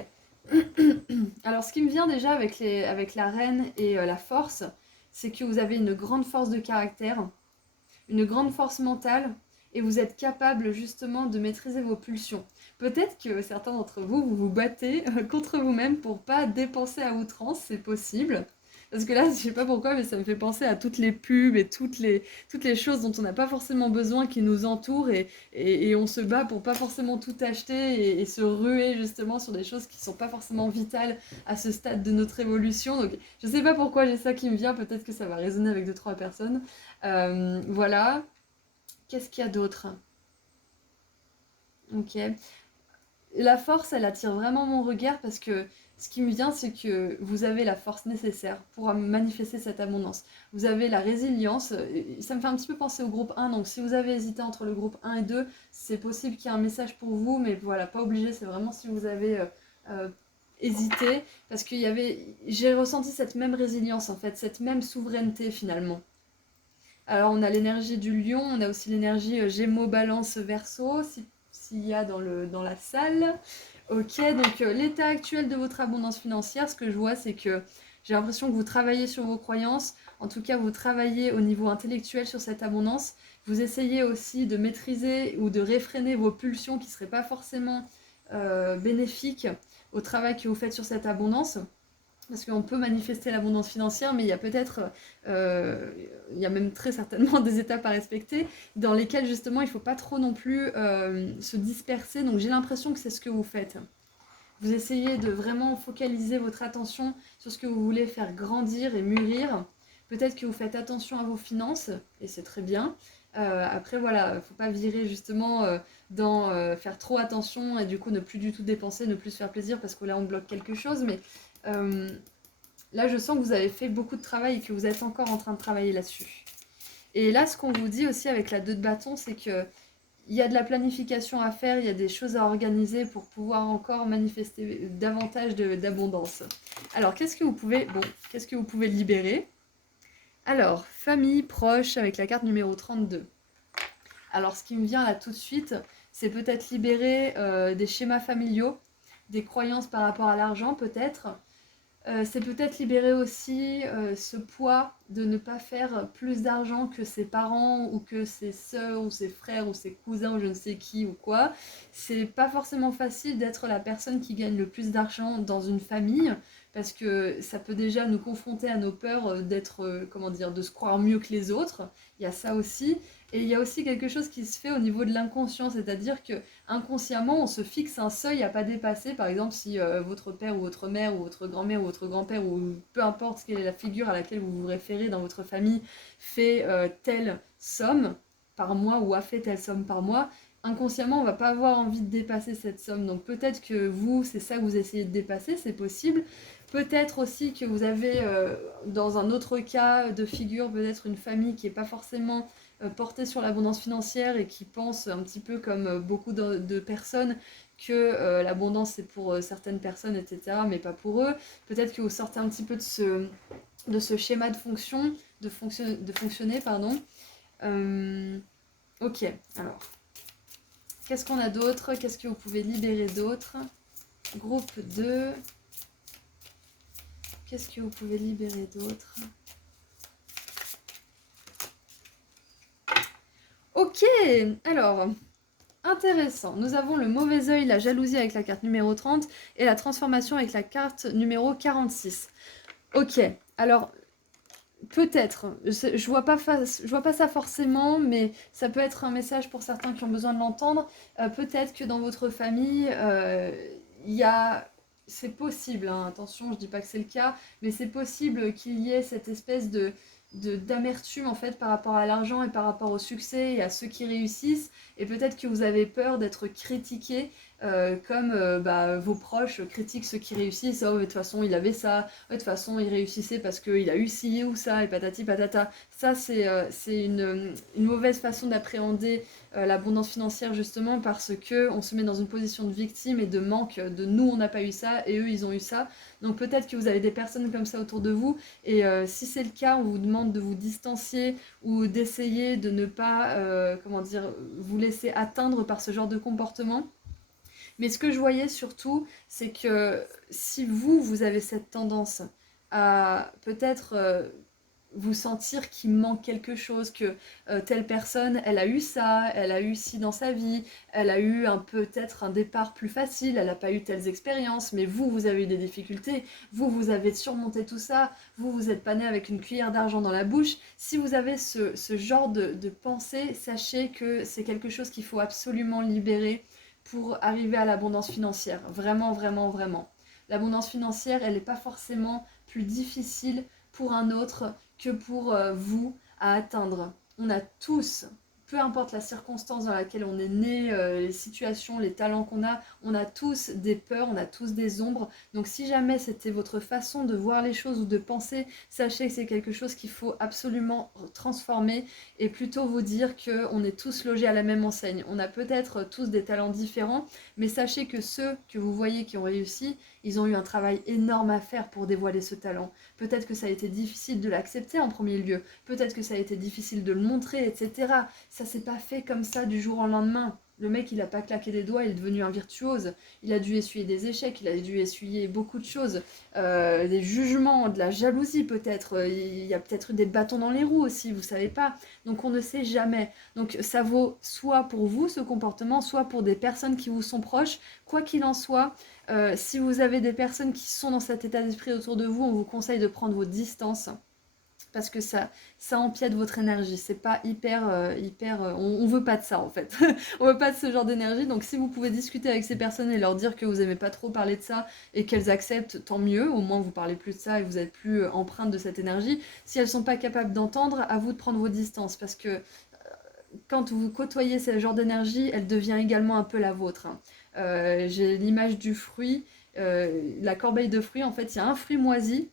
Alors, ce qui me vient déjà avec la reine et la force, c'est que vous avez une grande force de caractère, une grande force mentale, et vous êtes capable justement de maîtriser vos pulsions. Peut-être que certains d'entre vous, vous vous battez contre vous-même pour pas dépenser à outrance, c'est possible. Parce que là, je sais pas pourquoi, mais ça me fait penser à toutes les pubs et toutes les choses dont on n'a pas forcément besoin qui nous entourent et on se bat pour pas forcément tout acheter et se ruer justement sur des choses qui sont pas forcément vitales à ce stade de notre évolution. Donc je sais pas pourquoi j'ai ça qui me vient, peut-être que ça va résonner avec deux, trois personnes. Voilà. Qu'est-ce qu'il y a d'autre? Ok. La force, elle attire vraiment mon regard parce que ce qui me vient, c'est que vous avez la force nécessaire pour manifester cette abondance. Vous avez la résilience. Ça me fait un petit peu penser au groupe 1. Donc, si vous avez hésité entre le groupe 1 et 2, c'est possible qu'il y ait un message pour vous, mais voilà, pas obligé. C'est vraiment si vous avez euh, hésité. Parce qu'il y avait. J'ai ressenti cette même résilience, en fait, cette même souveraineté finalement. Alors, on a l'énergie du lion, on a aussi l'énergie Gémeaux, Balance, Verseau, s'il y a dans la salle. Ok, donc l'état actuel de votre abondance financière, ce que je vois, c'est que j'ai l'impression que vous travaillez sur vos croyances, en tout cas, vous travaillez au niveau intellectuel sur cette abondance. Vous essayez aussi de maîtriser ou de réfréner vos pulsions qui ne seraient pas forcément bénéfiques au travail que vous faites sur cette abondance. Parce qu'on peut manifester l'abondance financière, mais il y a peut-être, euh, il y a même très certainement des étapes à respecter, dans lesquelles justement il ne faut pas trop non plus se disperser. Donc j'ai l'impression que c'est ce que vous faites. Vous essayez de vraiment focaliser votre attention sur ce que vous voulez faire grandir et mûrir. Peut-être que vous faites attention à vos finances, et c'est très bien. Après, voilà, il ne faut pas virer justement dans faire trop attention et du coup ne plus du tout dépenser, ne plus se faire plaisir parce que là on bloque quelque chose. Mais euh, là, je sens que vous avez fait beaucoup de travail et que vous êtes encore en train de travailler là-dessus. Et là, ce qu'on vous dit aussi avec la 2 de bâton, c'est que il y a de la planification à faire, il y a des choses à organiser pour pouvoir encore manifester davantage d'abondance. Alors, qu'est-ce que vous pouvez libérer? Alors, famille, proche, avec la carte numéro 32. Alors, ce qui me vient là tout de suite, c'est peut-être libérer des schémas familiaux, des croyances par rapport à l'argent, peut-être. C'est peut-être libérer aussi ce poids de ne pas faire plus d'argent que ses parents ou que ses sœurs ou ses frères ou ses cousins ou je ne sais qui ou quoi. C'est pas forcément facile d'être la personne qui gagne le plus d'argent dans une famille parce que ça peut déjà nous confronter à nos peurs d'être, comment dire, de se croire mieux que les autres. Il y a ça aussi. Et il y a aussi quelque chose qui se fait au niveau de l'inconscient, c'est-à-dire que inconsciemment, on se fixe un seuil à pas dépasser. Par exemple, si votre père ou votre mère ou votre grand-mère ou votre grand-père ou peu importe quelle est la figure à laquelle vous vous référez dans votre famille fait telle somme par mois ou a fait telle somme par mois, inconsciemment, on va pas avoir envie de dépasser cette somme. Donc peut-être que vous, c'est ça que vous essayez de dépasser, c'est possible. Peut-être aussi que vous avez, dans un autre cas de figure, peut-être une famille qui n'est pas forcément porté sur l'abondance financière et qui pense un petit peu comme beaucoup de personnes que l'abondance c'est pour certaines personnes, etc., mais pas pour eux. Peut-être que vous sortez un petit peu de ce schéma de fonction, de fonctionner, pardon. Ok, alors, qu'est-ce qu'on a d'autre? Qu'est-ce que vous pouvez libérer d'autre? Groupe 2. Qu'est-ce que vous pouvez libérer d'autre? Ok, alors, intéressant. Nous avons le mauvais œil, la jalousie avec la carte numéro 30 et la transformation avec la carte numéro 46. Ok, alors peut-être, je vois pas je vois pas ça forcément, mais ça peut être un message pour certains qui ont besoin de l'entendre. Peut-être que dans votre famille, il y a... C'est possible, hein, attention, je dis pas que c'est le cas, mais c'est possible qu'il y ait cette espèce d'amertume en fait par rapport à l'argent et par rapport au succès et à ceux qui réussissent et peut-être que vous avez peur d'être critiqué comme bah, vos proches critiquent ceux qui réussissent. Oh, mais de toute façon, il avait ça. Oh, de toute façon, il réussissait parce qu'il a eu ci ou ça, et patati patata. Ça, c'est une mauvaise façon d'appréhender l'abondance financière, justement, parce que on se met dans une position de victime et de manque de nous, on n'a pas eu ça, et eux, ils ont eu ça. Donc peut-être que vous avez des personnes comme ça autour de vous, et si c'est le cas, on vous demande de vous distancier ou d'essayer de ne pas, comment dire, vous laisser atteindre par ce genre de comportement. Mais ce que je voyais surtout, c'est que si vous, vous avez cette tendance à peut-être vous sentir qu'il manque quelque chose, que telle personne, elle a eu ça, elle a eu ci dans sa vie, elle a eu peut-être un départ plus facile, elle n'a pas eu telles expériences, mais vous, vous avez eu des difficultés, vous, vous avez surmonté tout ça, vous, vous n'êtes pas né avec une cuillère d'argent dans la bouche. Si vous avez ce genre de pensée, sachez que c'est quelque chose qu'il faut absolument libérer pour arriver à l'abondance financière. Vraiment, vraiment, vraiment. L'abondance financière, elle n'est pas forcément plus difficile pour un autre que pour vous à atteindre. On a tous, peu importe la circonstance dans laquelle on est né, les situations, les talents qu'on a, on a tous des peurs, on a tous des ombres. Donc si jamais c'était votre façon de voir les choses ou de penser, sachez que c'est quelque chose qu'il faut absolument transformer et plutôt vous dire qu'on est tous logés à la même enseigne. On a peut-être tous des talents différents, mais sachez que ceux que vous voyez qui ont réussi, ils ont eu un travail énorme à faire pour dévoiler ce talent. Peut-être que ça a été difficile de l'accepter en premier lieu, peut-être que ça a été difficile de le montrer, etc. Ça s'est pas fait comme ça du jour au lendemain. Le mec, il a pas claqué des doigts, il est devenu un virtuose. Il a dû essuyer des échecs, il a dû essuyer beaucoup de choses. Des jugements, de la jalousie peut-être. Il y a peut-être eu des bâtons dans les roues aussi, vous savez pas. Donc on ne sait jamais. Donc ça vaut soit pour vous ce comportement, soit pour des personnes qui vous sont proches. Quoi qu'il en soit, si vous avez des personnes qui sont dans cet état d'esprit autour de vous, on vous conseille de prendre vos distances parce que ça empiète votre énergie. C'est pas on veut pas de ça en fait. On veut pas de ce genre d'énergie. Donc si vous pouvez discuter avec ces personnes et leur dire que vous aimez pas trop parler de ça et qu'elles acceptent, tant mieux. Au moins vous parlez plus de ça et vous êtes plus empreinte de cette énergie. Si elles sont pas capables d'entendre, à vous de prendre vos distances parce que quand vous côtoyez ce genre d'énergie, elle devient également un peu la vôtre. J'ai l'image du fruit, la corbeille de fruits, en fait, il y a un fruit moisi,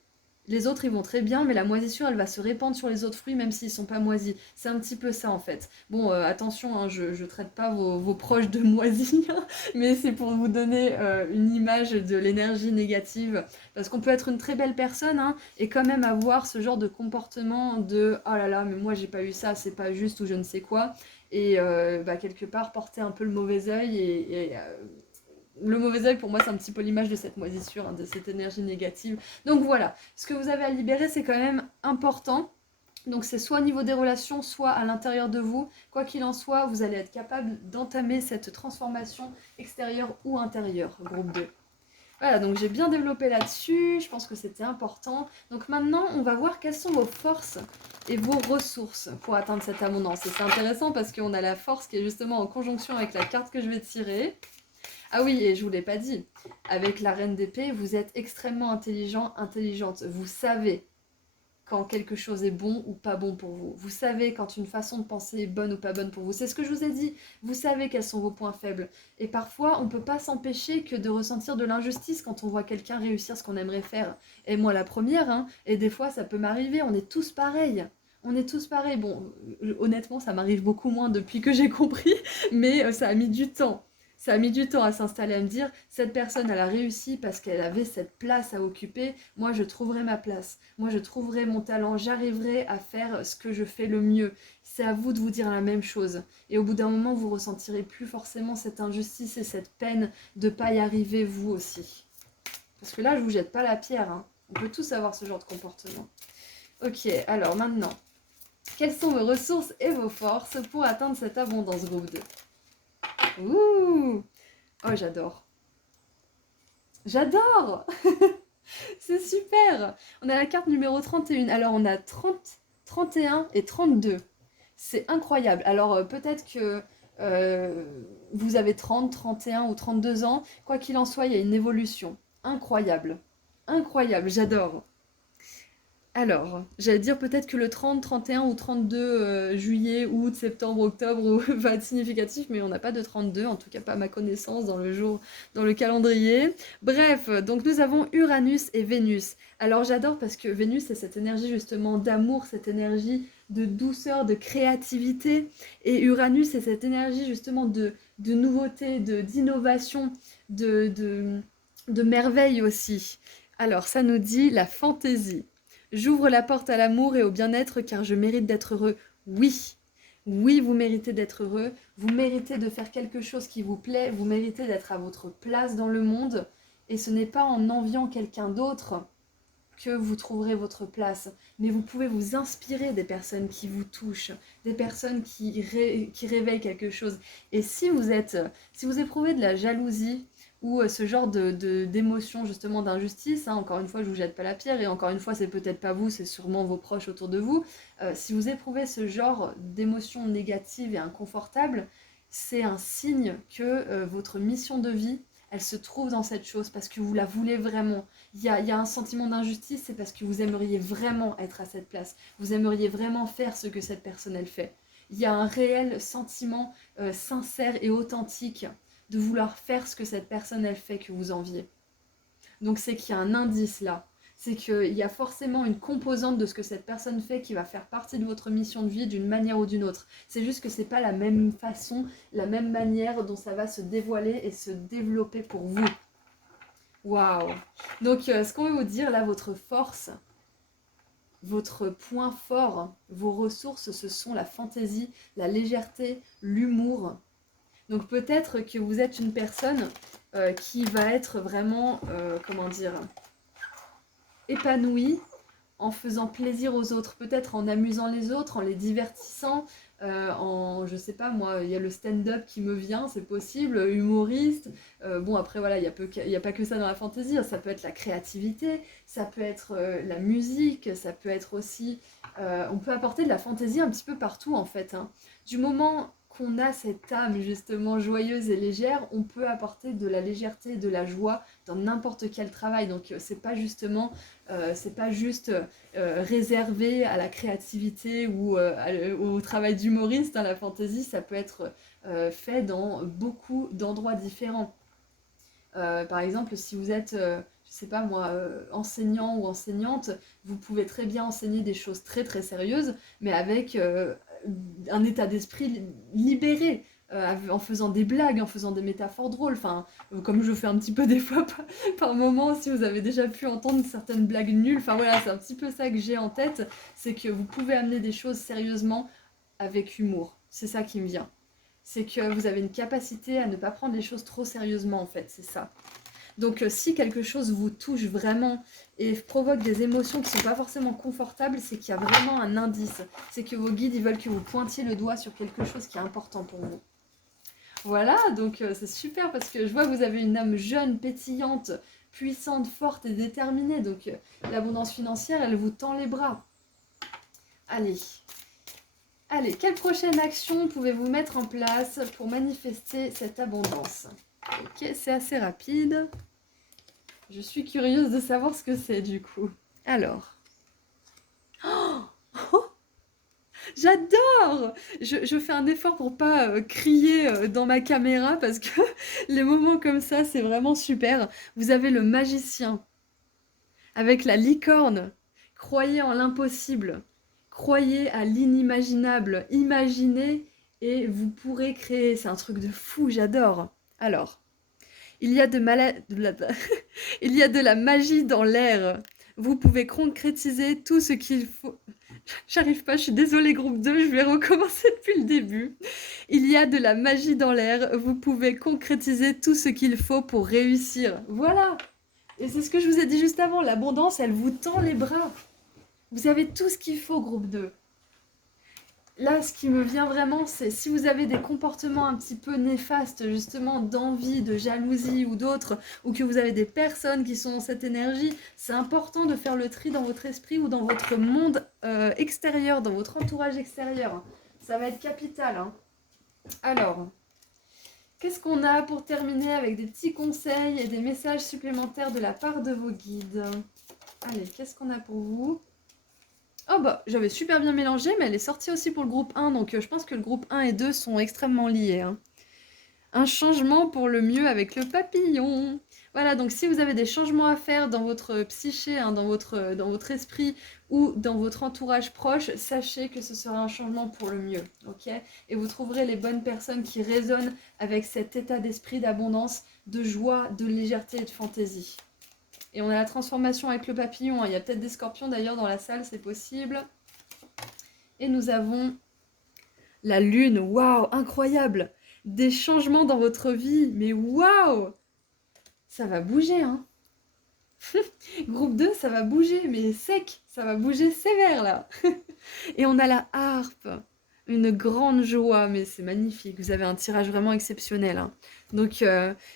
les autres ils vont très bien, mais la moisissure elle va se répandre sur les autres fruits même s'ils sont pas moisis. C'est un petit peu ça en fait. Bon, attention, hein, je traite pas vos proches de moisis, hein, mais c'est pour vous donner une image de l'énergie négative. Parce qu'on peut être une très belle personne hein, et quand même avoir ce genre de comportement de oh là là, mais moi j'ai pas eu ça, c'est pas juste ou je ne sais quoi. Et quelque part porter un peu le mauvais œil le mauvais œil, pour moi, c'est un petit peu l'image de cette moisissure, hein, de cette énergie négative. Donc voilà, ce que vous avez à libérer, c'est quand même important. Donc c'est soit au niveau des relations, soit à l'intérieur de vous. Quoi qu'il en soit, vous allez être capable d'entamer cette transformation extérieure ou intérieure, groupe 2. Voilà, donc j'ai bien développé là-dessus, je pense que c'était important. Donc maintenant, on va voir quelles sont vos forces et vos ressources pour atteindre cette abondance. Et c'est intéressant parce qu'on a la force qui est justement en conjonction avec la carte que je vais tirer. Ah oui, et je vous l'ai pas dit, avec la reine d'épée, vous êtes extrêmement intelligent, intelligente. Vous savez quand quelque chose est bon ou pas bon pour vous. Vous savez quand une façon de penser est bonne ou pas bonne pour vous. C'est ce que je vous ai dit. Vous savez quels sont vos points faibles. Et parfois, on ne peut pas s'empêcher que de ressentir de l'injustice quand on voit quelqu'un réussir ce qu'on aimerait faire. Et moi, la première, hein, et des fois, ça peut m'arriver. On est tous pareils. On est tous pareils. Bon, honnêtement, ça m'arrive beaucoup moins depuis que j'ai compris, mais ça a mis du temps. Ça a mis du temps à s'installer, à me dire, cette personne, elle a réussi parce qu'elle avait cette place à occuper. Moi, je trouverai ma place. Moi, je trouverai mon talent. J'arriverai à faire ce que je fais le mieux. C'est à vous de vous dire la même chose. Et au bout d'un moment, vous ressentirez plus forcément cette injustice et cette peine de ne pas y arriver vous aussi. Parce que là, je vous jette pas la pierre. Hein. On peut tous avoir ce genre de comportement. Ok, alors maintenant, quelles sont vos ressources et vos forces pour atteindre cette abondance groupe 2? Ouh! Oh, j'adore. J'adore! C'est super! On a la carte numéro 31. Alors, on a 30, 31 et 32. C'est incroyable. Alors, peut-être que vous avez 30, 31 ou 32 ans. Quoi qu'il en soit, il y a une évolution. Incroyable. Incroyable, j'adore. Alors, j'allais dire peut-être que le 30, 31 ou 32 juillet, août, septembre, octobre va être significatif, mais on n'a pas de 32, en tout cas pas à ma connaissance dans le calendrier. Bref, donc nous avons Uranus et Vénus. Alors j'adore parce que Vénus c'est cette énergie justement d'amour, cette énergie de douceur, de créativité, et Uranus c'est cette énergie justement de nouveauté, d'innovation, de merveille aussi. Alors ça nous dit la fantaisie. J'ouvre la porte à l'amour et au bien-être car je mérite d'être heureux. Oui, oui, vous méritez d'être heureux, vous méritez de faire quelque chose qui vous plaît, vous méritez d'être à votre place dans le monde et ce n'est pas en enviant quelqu'un d'autre que vous trouverez votre place. Mais vous pouvez vous inspirer des personnes qui vous touchent, des personnes qui réveillent quelque chose. Et si vous éprouvez de la jalousie, ou ce genre d'émotion justement d'injustice, hein, encore une fois je vous jette pas la pierre, et encore une fois c'est peut-être pas vous, c'est sûrement vos proches autour de vous, si vous éprouvez ce genre d'émotions négatives et inconfortables, c'est un signe que votre mission de vie, elle se trouve dans cette chose parce que vous la voulez vraiment. Il y a un sentiment d'injustice, c'est parce que vous aimeriez vraiment être à cette place, vous aimeriez vraiment faire ce que cette personne elle fait. Il y a un réel sentiment sincère et authentique de vouloir faire ce que cette personne elle fait que vous enviez. Donc c'est qu'il y a un indice là, c'est qu'il y a forcément une composante de ce que cette personne fait qui va faire partie de votre mission de vie d'une manière ou d'une autre. C'est juste que c'est pas la même façon, la même manière dont ça va se dévoiler et se développer pour vous. Waouh! Donc ce qu'on veut vous dire là, votre force, votre point fort, vos ressources, ce sont la fantaisie, la légèreté, l'humour. Donc peut-être que vous êtes une personne qui va être vraiment, comment dire, épanouie en faisant plaisir aux autres, peut-être en amusant les autres, en les divertissant, je sais pas moi, il y a le stand-up qui me vient, c'est possible, humoriste, bon après voilà, il y a pas que ça dans la fantaisie, hein, ça peut être la créativité, ça peut être la musique, ça peut être aussi, on peut apporter de la fantaisie un petit peu partout en fait, hein. Du moment qu'on a cette âme justement joyeuse et légère, on peut apporter de la légèreté et de la joie dans n'importe quel travail. Donc c'est pas juste réservé à la créativité ou au travail d'humoriste, hein. La fantaisie, ça peut être fait dans beaucoup d'endroits différents. Par exemple, si vous êtes, je sais pas moi, enseignant ou enseignante, vous pouvez très bien enseigner des choses très très sérieuses, mais avec un état d'esprit libéré, en faisant des blagues, en faisant des métaphores drôles, enfin, comme je fais un petit peu des fois par moment, si vous avez déjà pu entendre certaines blagues nulles, enfin voilà, c'est un petit peu ça que j'ai en tête, c'est que vous pouvez amener des choses sérieusement avec humour, c'est ça qui me vient. C'est que vous avez une capacité à ne pas prendre les choses trop sérieusement en fait, c'est ça. Donc si quelque chose vous touche vraiment et provoque des émotions qui ne sont pas forcément confortables, c'est qu'il y a vraiment un indice. C'est que vos guides, ils veulent que vous pointiez le doigt sur quelque chose qui est important pour vous. Voilà, donc c'est super parce que je vois que vous avez une âme jeune, pétillante, puissante, forte et déterminée. Donc l'abondance financière, elle vous tend les bras. Allez, quelle prochaine action pouvez-vous mettre en place pour manifester cette abondance? Ok, c'est assez rapide. Je suis curieuse de savoir ce que c'est du coup. Alors. Oh, j'adore! Je fais un effort pour pas crier dans ma caméra parce que les moments comme ça, c'est vraiment super. Vous avez le magicien avec la licorne. Croyez en l'impossible. Croyez à l'inimaginable. Imaginez et vous pourrez créer. C'est un truc de fou, j'adore. Alors. Il y a Il y a de la magie dans l'air. Vous pouvez concrétiser tout ce qu'il faut. J'arrive pas, je suis désolée groupe 2, je vais recommencer depuis le début. Il y a de la magie dans l'air. Vous pouvez concrétiser tout ce qu'il faut pour réussir. Voilà. Et c'est ce que je vous ai dit juste avant. L'abondance, elle vous tend les bras. Vous avez tout ce qu'il faut groupe 2. Là, ce qui me vient vraiment, c'est si vous avez des comportements un petit peu néfastes, justement, d'envie, de jalousie ou d'autres, ou que vous avez des personnes qui sont dans cette énergie, c'est important de faire le tri dans votre esprit ou dans votre monde extérieur, dans votre entourage extérieur. Ça va être capital, hein. Alors, qu'est-ce qu'on a pour terminer avec des petits conseils et des messages supplémentaires de la part de vos guides? Allez, qu'est-ce qu'on a pour vous? Oh bah, j'avais super bien mélangé, mais elle est sortie aussi pour le groupe 1, donc je pense que le groupe 1 et 2 sont extrêmement liés, hein. Un changement pour le mieux avec le papillon. Voilà, donc si vous avez des changements à faire dans votre psyché, hein, dans votre esprit ou dans votre entourage proche, sachez que ce sera un changement pour le mieux, ok? Et vous trouverez les bonnes personnes qui résonnent avec cet état d'esprit d'abondance, de joie, de légèreté et de fantaisie. Et on a la transformation avec le papillon, hein. Il y a peut-être des scorpions d'ailleurs dans la salle, c'est possible. Et nous avons la lune, waouh, incroyable! Des changements dans votre vie, mais waouh! Ça va bouger, hein. Groupe 2, ça va bouger, mais sec, ça va bouger sévère là. Et on a la harpe, une grande joie, mais c'est magnifique. Vous avez un tirage vraiment exceptionnel, hein. Donc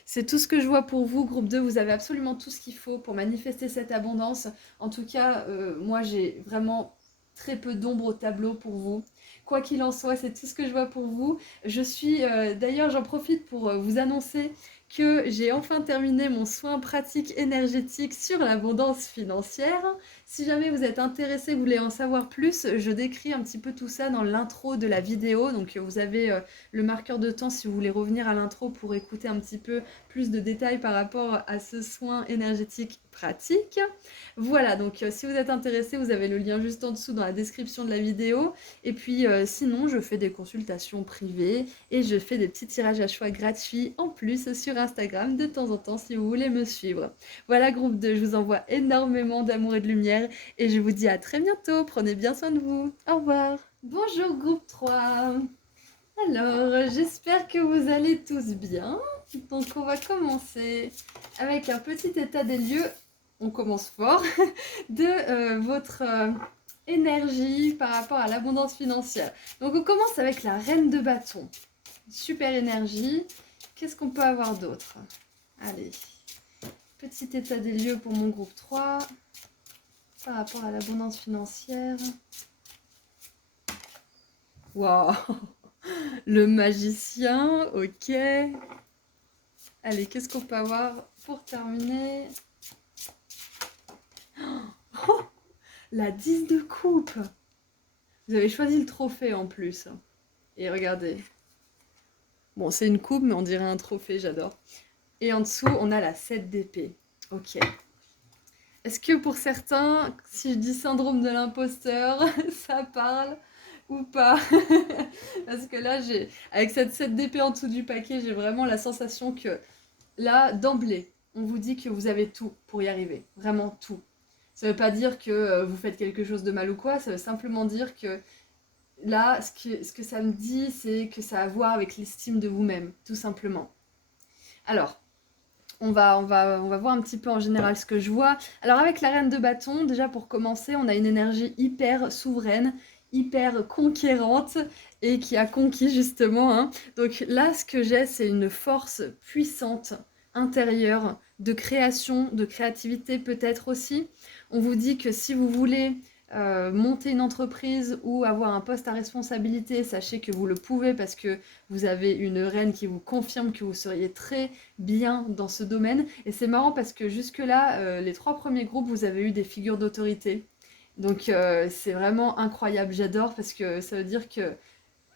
c'est tout ce que je vois pour vous, groupe 2. Vous avez absolument tout ce qu'il faut pour manifester cette abondance. En tout cas, moi j'ai vraiment très peu d'ombre au tableau pour vous. Quoi qu'il en soit, c'est tout ce que je vois pour vous. Je suis, d'ailleurs, j'en profite pour vous annoncer que j'ai enfin terminé mon soin pratique énergétique sur l'abondance financière. Si jamais vous êtes intéressé, vous voulez en savoir plus, je décris un petit peu tout ça dans l'intro de la vidéo. Donc vous avez le marqueur de temps si vous voulez revenir à l'intro pour écouter un petit peu plus de détails par rapport à ce soin énergétique pratique. Voilà, donc si vous êtes intéressé, vous avez le lien juste en dessous dans la description de la vidéo. Et puis sinon, je fais des consultations privées et je fais des petits tirages à choix gratuits en plus sur Instagram de temps en temps si vous voulez me suivre. Voilà, groupe 2, je vous envoie énormément d'amour et de lumière et je vous dis à très bientôt. Prenez bien soin de vous. Au revoir. Bonjour, groupe 3. Alors, j'espère que vous allez tous bien. Donc, on va commencer avec un petit état des lieux. On commence fort de votre énergie par rapport à l'abondance financière. Donc, on commence avec la reine de bâton. Super énergie. Qu'est-ce qu'on peut avoir d'autre? Allez, petit état des lieux pour mon groupe 3 par rapport à l'abondance financière. Waouh, le magicien, ok. Allez, qu'est-ce qu'on peut avoir pour terminer? Oh, la 10 de coupe. Vous avez choisi le trophée en plus. Et regardez. Bon, c'est une coupe, mais on dirait un trophée, j'adore. Et en dessous, on a la 7 d'épée. Ok. Est-ce que pour certains, si je dis syndrome de l'imposteur, ça parle ou pas? Parce que là, avec cette 7 d'épée en dessous du paquet, j'ai vraiment la sensation que là, d'emblée, on vous dit que vous avez tout pour y arriver. Vraiment tout. Ça veut pas dire que vous faites quelque chose de mal ou quoi, ça veut simplement dire que là, ce que ça me dit, c'est que ça a à voir avec l'estime de vous-même, tout simplement. Alors, on va voir un petit peu en général ce que je vois. Alors avec la reine de bâton, déjà pour commencer, on a une énergie hyper souveraine, hyper conquérante et qui a conquis justement, hein. Donc là, ce que j'ai, c'est une force puissante intérieure de création, de créativité peut-être aussi. On vous dit que si vous voulez monter une entreprise ou avoir un poste à responsabilité, sachez que vous le pouvez parce que vous avez une reine qui vous confirme que vous seriez très bien dans ce domaine. Et c'est marrant parce que jusque-là, les 3 premiers groupes, vous avez eu des figures d'autorité. Donc c'est vraiment incroyable, j'adore parce que ça veut dire que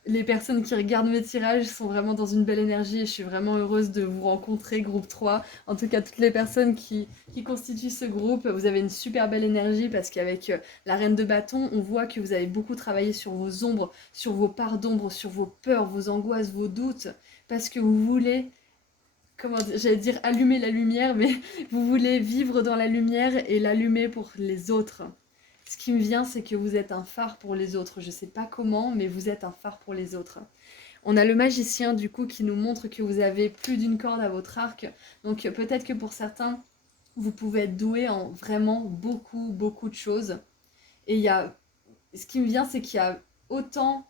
les personnes qui regardent mes tirages sont vraiment dans une belle énergie et je suis vraiment heureuse de vous rencontrer, groupe 3. En tout cas, toutes les personnes qui constituent ce groupe, vous avez une super belle énergie parce qu'avec la reine de bâton, on voit que vous avez beaucoup travaillé sur vos ombres, sur vos parts d'ombre, sur vos peurs, vos angoisses, vos doutes, parce que vous voulez, comment dire, j'allais dire allumer la lumière, mais vous voulez vivre dans la lumière et l'allumer pour les autres. Ce qui me vient, c'est que vous êtes un phare pour les autres. Je sais pas comment, mais vous êtes un phare pour les autres. On a le magicien, du coup, qui nous montre que vous avez plus d'une corde à votre arc. Donc peut-être que pour certains, vous pouvez être doué en vraiment beaucoup, beaucoup de choses. Et ce qui me vient, c'est qu'il y a autant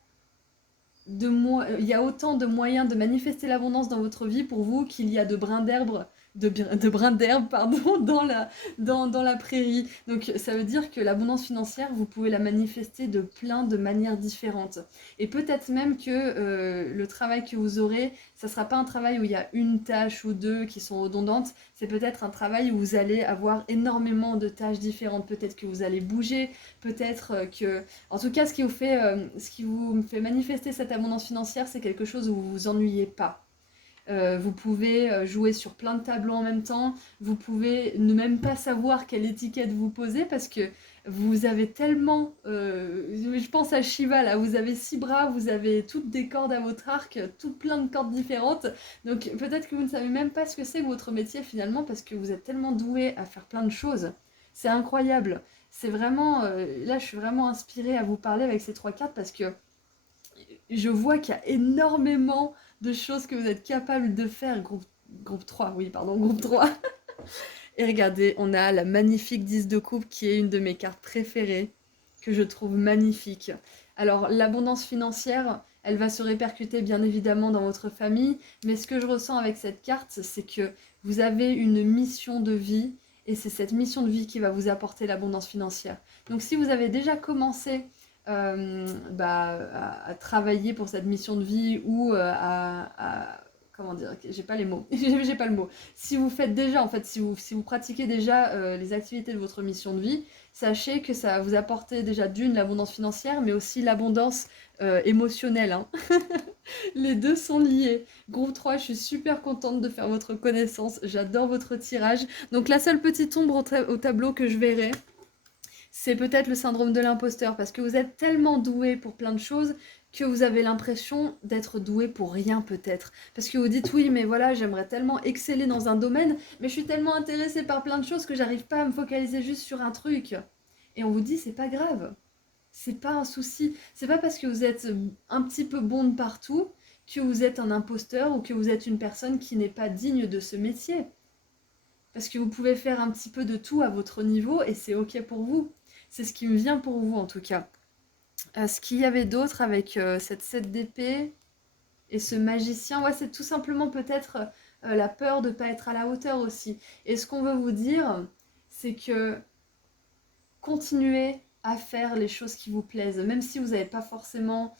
il y a autant de moyens de manifester l'abondance dans votre vie pour vous qu'il y a de brins d'herbe, de brins d'herbe pardon, dans la prairie. Donc ça veut dire que l'abondance financière, vous pouvez la manifester de plein de manières différentes. Et peut-être même que le travail que vous aurez, ça ne sera pas un travail où il y a une tâche ou deux qui sont redondantes, c'est peut-être un travail où vous allez avoir énormément de tâches différentes. Peut-être que vous allez bouger, peut-être que... En tout cas, ce qui vous fait manifester cette abondance financière, c'est quelque chose où vous vous ennuyez pas. Vous pouvez jouer sur plein de tableaux en même temps, vous pouvez ne même pas savoir quelle étiquette vous poser parce que vous avez tellement, je pense à Shiva là, vous avez 6 bras, vous avez toutes des cordes à votre arc, toutes plein de cordes différentes, donc peut-être que vous ne savez même pas ce que c'est que votre métier finalement parce que vous êtes tellement doué à faire plein de choses. C'est incroyable. C'est vraiment, là je suis vraiment inspirée à vous parler avec ces 3 cartes parce que je vois qu'il y a énormément de choses que vous êtes capable de faire, groupe 3, oui, pardon, groupe 3. Et regardez, on a la magnifique 10 de coupe qui est une de mes cartes préférées, que je trouve magnifique. Alors, l'abondance financière, elle va se répercuter bien évidemment dans votre famille, mais ce que je ressens avec cette carte, c'est que vous avez une mission de vie, et c'est cette mission de vie qui va vous apporter l'abondance financière. Donc, si vous avez déjà commencé à travailler pour cette mission de vie ou comment dire, j'ai pas les mots, j'ai pas le mot. Si vous faites déjà, en fait, si vous pratiquez déjà les activités de votre mission de vie, sachez que ça va vous apporter déjà d'une l'abondance financière, mais aussi l'abondance émotionnelle, hein. Les deux sont liés. Groupe 3, je suis super contente de faire votre connaissance, j'adore votre tirage. Donc la seule petite ombre au tableau que je verrai, c'est peut-être le syndrome de l'imposteur, parce que vous êtes tellement doué pour plein de choses que vous avez l'impression d'être doué pour rien peut-être. Parce que vous dites oui, mais voilà, j'aimerais tellement exceller dans un domaine, mais je suis tellement intéressée par plein de choses que j'arrive pas à me focaliser juste sur un truc. Et on vous dit c'est pas grave, c'est pas un souci. C'est pas parce que vous êtes un petit peu bon de partout que vous êtes un imposteur ou que vous êtes une personne qui n'est pas digne de ce métier. Parce que vous pouvez faire un petit peu de tout à votre niveau et c'est ok pour vous. C'est ce qui me vient pour vous en tout cas. Ce qu'il y avait d'autre avec cette 7 d'épée et ce magicien, ouais, c'est tout simplement peut-être la peur de ne pas être à la hauteur aussi. Et ce qu'on veut vous dire, c'est que continuez à faire les choses qui vous plaisent, même si vous n'avez pas forcément,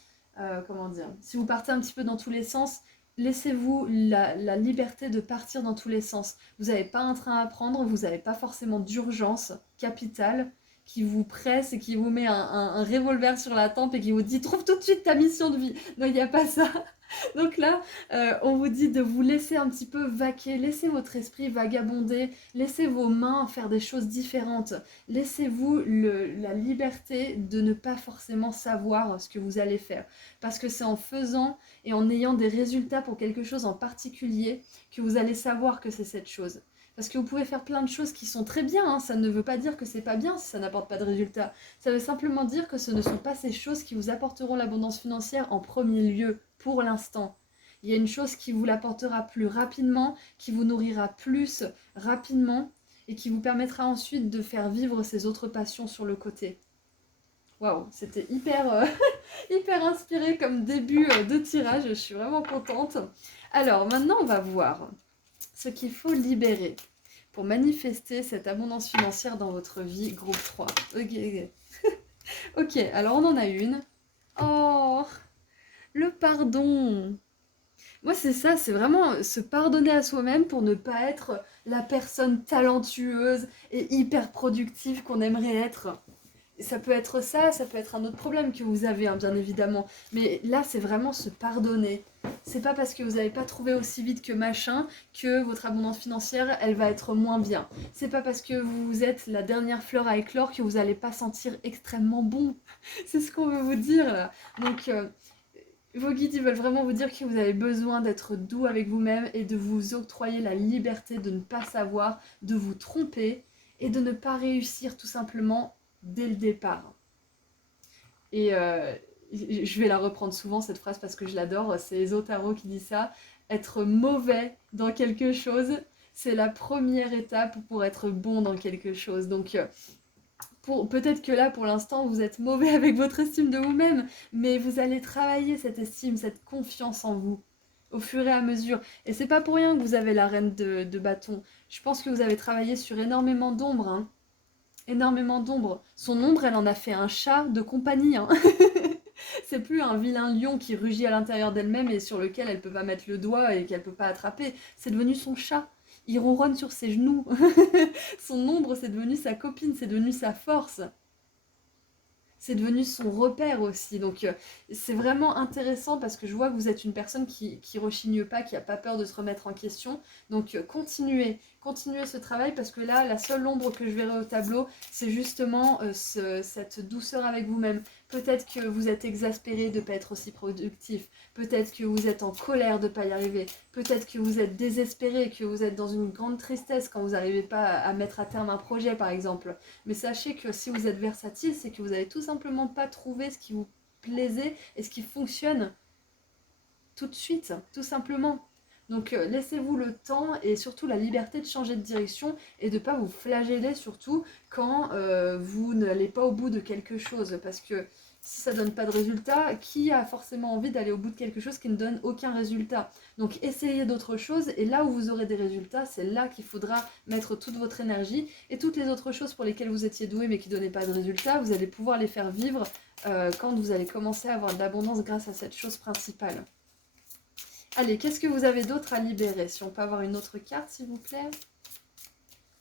comment dire, si vous partez un petit peu dans tous les sens, laissez-vous la liberté de partir dans tous les sens. Vous n'avez pas un train à prendre, vous n'avez pas forcément d'urgence capitale qui vous presse et qui vous met un revolver sur la tempe et qui vous dit trouve tout de suite ta mission de vie. Non, il n'y a pas ça. Donc là, on vous dit de vous laisser un petit peu vaquer, laissez votre esprit vagabonder, laissez vos mains faire des choses différentes, laissez-vous la liberté de ne pas forcément savoir ce que vous allez faire. Parce que c'est en faisant et en ayant des résultats pour quelque chose en particulier que vous allez savoir que c'est cette chose. Parce que vous pouvez faire plein de choses qui sont très bien, hein. Ça ne veut pas dire que c'est pas bien si ça n'apporte pas de résultats. Ça veut simplement dire que ce ne sont pas ces choses qui vous apporteront l'abondance financière en premier lieu, pour l'instant. Il y a une chose qui vous l'apportera plus rapidement, qui vous nourrira plus rapidement et qui vous permettra ensuite de faire vivre ces autres passions sur le côté. Waouh, c'était hyper, hyper inspiré comme début de tirage, je suis vraiment contente. Alors maintenant on va voir ce qu'il faut libérer pour manifester cette abondance financière dans votre vie, groupe 3. Ok, ok, alors on en a une. Oh, le pardon. Moi, c'est ça, c'est vraiment se pardonner à soi-même pour ne pas être la personne talentueuse et hyper productive qu'on aimerait être. Et ça peut être ça, ça peut être un autre problème que vous avez, hein, bien évidemment. Mais là, c'est vraiment se pardonner. C'est pas parce que vous n'avez pas trouvé aussi vite que machin que votre abondance financière, elle va être moins bien. C'est pas parce que vous êtes la dernière fleur à éclore que vous n'allez pas sentir extrêmement bon. C'est ce qu'on veut vous dire là. Donc, vos guides, ils veulent vraiment vous dire que vous avez besoin d'être doux avec vous-même et de vous octroyer la liberté de ne pas savoir, de vous tromper et de ne pas réussir tout simplement dès le départ. Et je vais la reprendre souvent cette phrase parce que je l'adore, c'est Ezotaro qui dit ça. Être mauvais dans quelque chose, c'est la première étape pour être bon dans quelque chose. Donc peut-être que là, pour l'instant, vous êtes mauvais avec votre estime de vous-même, mais vous allez travailler cette estime, cette confiance en vous, au fur et à mesure. Et c'est pas pour rien que vous avez la reine de bâton. Je pense que vous avez travaillé sur énormément d'ombres, hein. Énormément d'ombres. Son ombre, elle en a fait un chat de compagnie, hein. C'est plus un vilain lion qui rugit à l'intérieur d'elle-même et sur lequel elle peut pas mettre le doigt et qu'elle peut pas attraper. C'est devenu son chat. Il ronronne sur ses genoux. Son ombre, c'est devenu sa copine, c'est devenu sa force. C'est devenu son repère aussi. Donc c'est vraiment intéressant parce que je vois que vous êtes une personne qui rechigne pas, qui a pas peur de se remettre en question. Donc continuez ce travail parce que là, la seule ombre que je verrai au tableau, c'est justement cette douceur avec vous-même. Peut-être que vous êtes exaspéré de ne pas être aussi productif. Peut-être que vous êtes en colère de ne pas y arriver. Peut-être que vous êtes désespéré, que vous êtes dans une grande tristesse quand vous n'arrivez pas à mettre à terme un projet, par exemple. Mais sachez que si vous êtes versatile, c'est que vous n'avez tout simplement pas trouvé ce qui vous plaisait et ce qui fonctionne tout de suite, tout simplement. Donc laissez-vous le temps et surtout la liberté de changer de direction et de ne pas vous flageller surtout quand vous n'allez pas au bout de quelque chose. Parce que si ça ne donne pas de résultat, qui a forcément envie d'aller au bout de quelque chose qui ne donne aucun résultat? Donc essayez d'autres choses et là où vous aurez des résultats, c'est là qu'il faudra mettre toute votre énergie et toutes les autres choses pour lesquelles vous étiez doué mais qui ne donnaient pas de résultats, vous allez pouvoir les faire vivre quand vous allez commencer à avoir de l'abondance grâce à cette chose principale. Allez, qu'est-ce que vous avez d'autre à libérer? Si on peut avoir une autre carte, s'il vous plaît.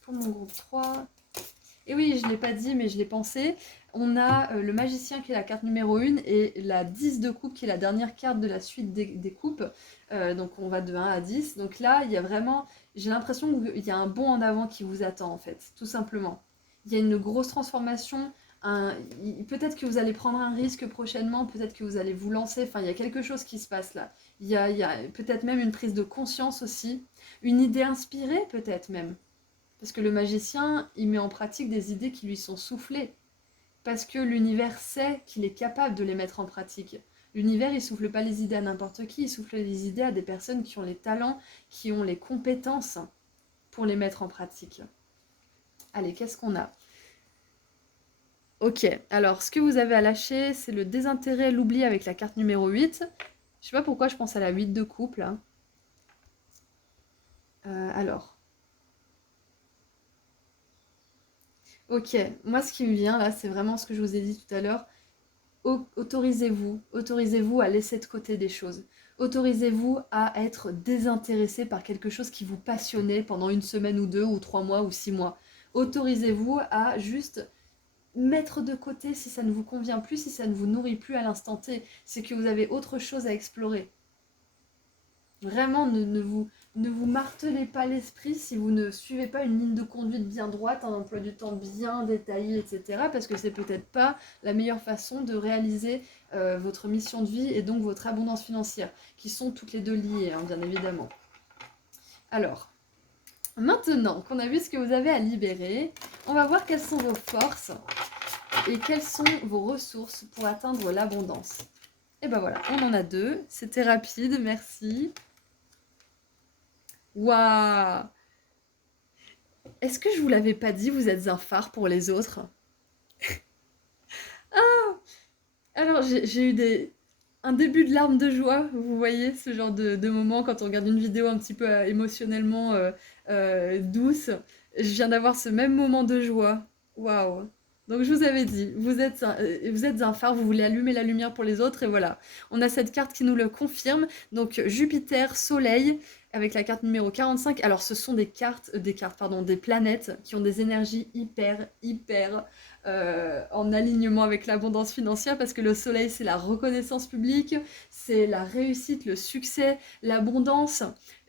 Pour mon groupe 3. Et oui, je ne l'ai pas dit, mais je l'ai pensé. On a le magicien qui est la carte numéro 1 et la 10 de coupe qui est la dernière carte de la suite des coupes. Donc on va de 1 à 10. Donc là, il y a vraiment... J'ai l'impression qu'il y a un bond en avant qui vous attend, en fait, tout simplement. Il y a une grosse transformation. Peut-être que vous allez prendre un risque prochainement, peut-être que vous allez vous lancer. Enfin, il y a quelque chose qui se passe là. Il y a peut-être même une prise de conscience aussi. Une idée inspirée, peut-être même. Parce que le magicien, il met en pratique des idées qui lui sont soufflées. Parce que l'univers sait qu'il est capable de les mettre en pratique. L'univers, il souffle pas les idées à n'importe qui, il souffle les idées à des personnes qui ont les talents, qui ont les compétences pour les mettre en pratique. Allez, qu'est-ce qu'on a? Ok, alors ce que vous avez à lâcher, c'est le désintérêt, l'oubli avec la carte numéro 8. Je sais pas pourquoi je pense à la 8 de couple. Hein. Alors. Ok, moi ce qui me vient là, c'est vraiment ce que je vous ai dit tout à l'heure. Autorisez-vous à laisser de côté des choses. Autorisez-vous à être désintéressé par quelque chose qui vous passionnait pendant une semaine ou 2 ou 3 mois ou 6 mois. Autorisez-vous à juste mettre de côté si ça ne vous convient plus, si ça ne vous nourrit plus à l'instant T. C'est que vous avez autre chose à explorer. Vraiment, ne vous martelez pas l'esprit si vous ne suivez pas une ligne de conduite bien droite, un emploi du temps bien détaillé, etc. Parce que c'est peut-être pas la meilleure façon de réaliser votre mission de vie et donc votre abondance financière, qui sont toutes les deux liées, hein, bien évidemment. Alors, maintenant qu'on a vu ce que vous avez à libérer, on va voir quelles sont vos forces et quelles sont vos ressources pour atteindre l'abondance. Et ben voilà, on en a 2. C'était rapide, merci. Waouh! Est-ce que je vous l'avais pas dit, vous êtes un phare pour les autres? Ah! Alors, j'ai eu un début de larmes de joie, vous voyez, ce genre de moment quand on regarde une vidéo un petit peu émotionnellement douce. Je viens d'avoir ce même moment de joie. Waouh! Donc je vous avais dit, vous êtes un phare, vous voulez allumer la lumière pour les autres, et voilà. On a cette carte qui nous le confirme. Donc Jupiter, Soleil, avec la carte numéro 45. Alors ce sont des planètes qui ont des énergies hyper en alignement avec l'abondance financière parce que le soleil c'est la reconnaissance publique, c'est la réussite, le succès, l'abondance.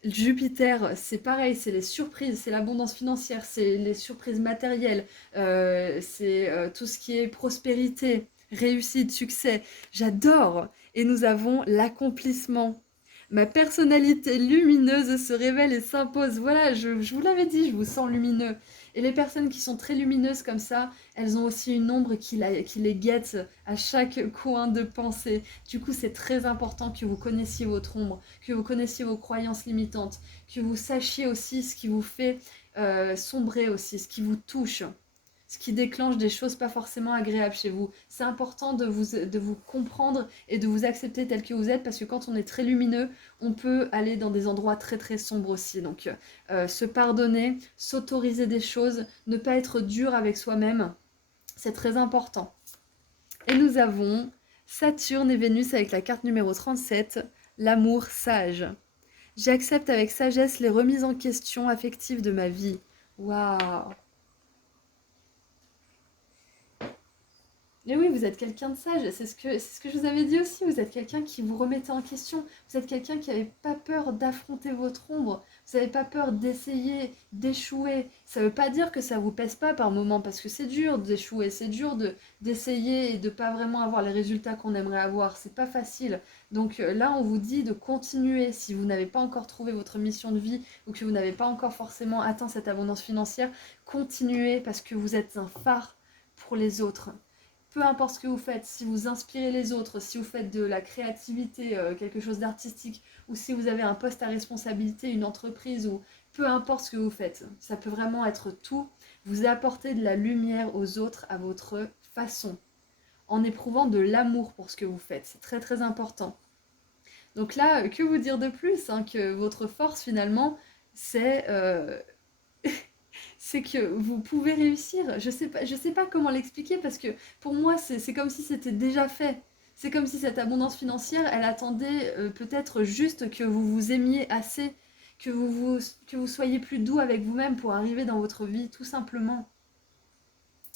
Jupiter, c'est pareil, c'est les surprises, c'est l'abondance financière, c'est les surprises matérielles, c'est tout ce qui est prospérité, réussite, succès. J'adore. Et nous avons l'accomplissement. Ma personnalité lumineuse se révèle et s'impose. Voilà, je vous l'avais dit, je vous sens lumineux. Et les personnes qui sont très lumineuses comme ça, elles ont aussi une ombre qui les guette à chaque coin de pensée. Du coup, c'est très important que vous connaissiez votre ombre, que vous connaissiez vos croyances limitantes, que vous sachiez aussi ce qui vous fait sombrer aussi, ce qui vous touche, ce qui déclenche des choses pas forcément agréables chez vous. C'est important de vous comprendre et de vous accepter tel que vous êtes parce que quand on est très lumineux, on peut aller dans des endroits très très sombres aussi. Donc se pardonner, s'autoriser des choses, ne pas être dur avec soi-même, c'est très important. Et nous avons Saturne et Vénus avec la carte numéro 37, l'amour sage. J'accepte avec sagesse les remises en question affectives de ma vie. Waouh! Mais oui, vous êtes quelqu'un de sage, c'est ce que je vous avais dit aussi, vous êtes quelqu'un qui vous remettait en question, vous êtes quelqu'un qui n'avait pas peur d'affronter votre ombre, vous n'avez pas peur d'essayer, d'échouer. Ça ne veut pas dire que ça vous pèse pas par moment, parce que c'est dur d'échouer, c'est dur d'essayer et de pas vraiment avoir les résultats qu'on aimerait avoir, c'est pas facile. Donc là, on vous dit de continuer si vous n'avez pas encore trouvé votre mission de vie ou que vous n'avez pas encore forcément atteint cette abondance financière, continuez parce que vous êtes un phare pour les autres. peu importe ce que vous faites, si vous inspirez les autres, si vous faites de la créativité, quelque chose d'artistique, ou si vous avez un poste à responsabilité, une entreprise, ou peu importe ce que vous faites, ça peut vraiment être tout, vous apportez de la lumière aux autres à votre façon, en éprouvant de l'amour pour ce que vous faites. C'est très très important. Donc là, que vous dire de plus, hein, que votre force finalement, c'est c'est que vous pouvez réussir. Je sais pas comment l'expliquer parce que pour moi, c'est comme si c'était déjà fait. C'est comme si cette abondance financière, elle attendait peut-être juste que vous vous aimiez assez, que vous soyez plus doux avec vous-même pour arriver dans votre vie, tout simplement.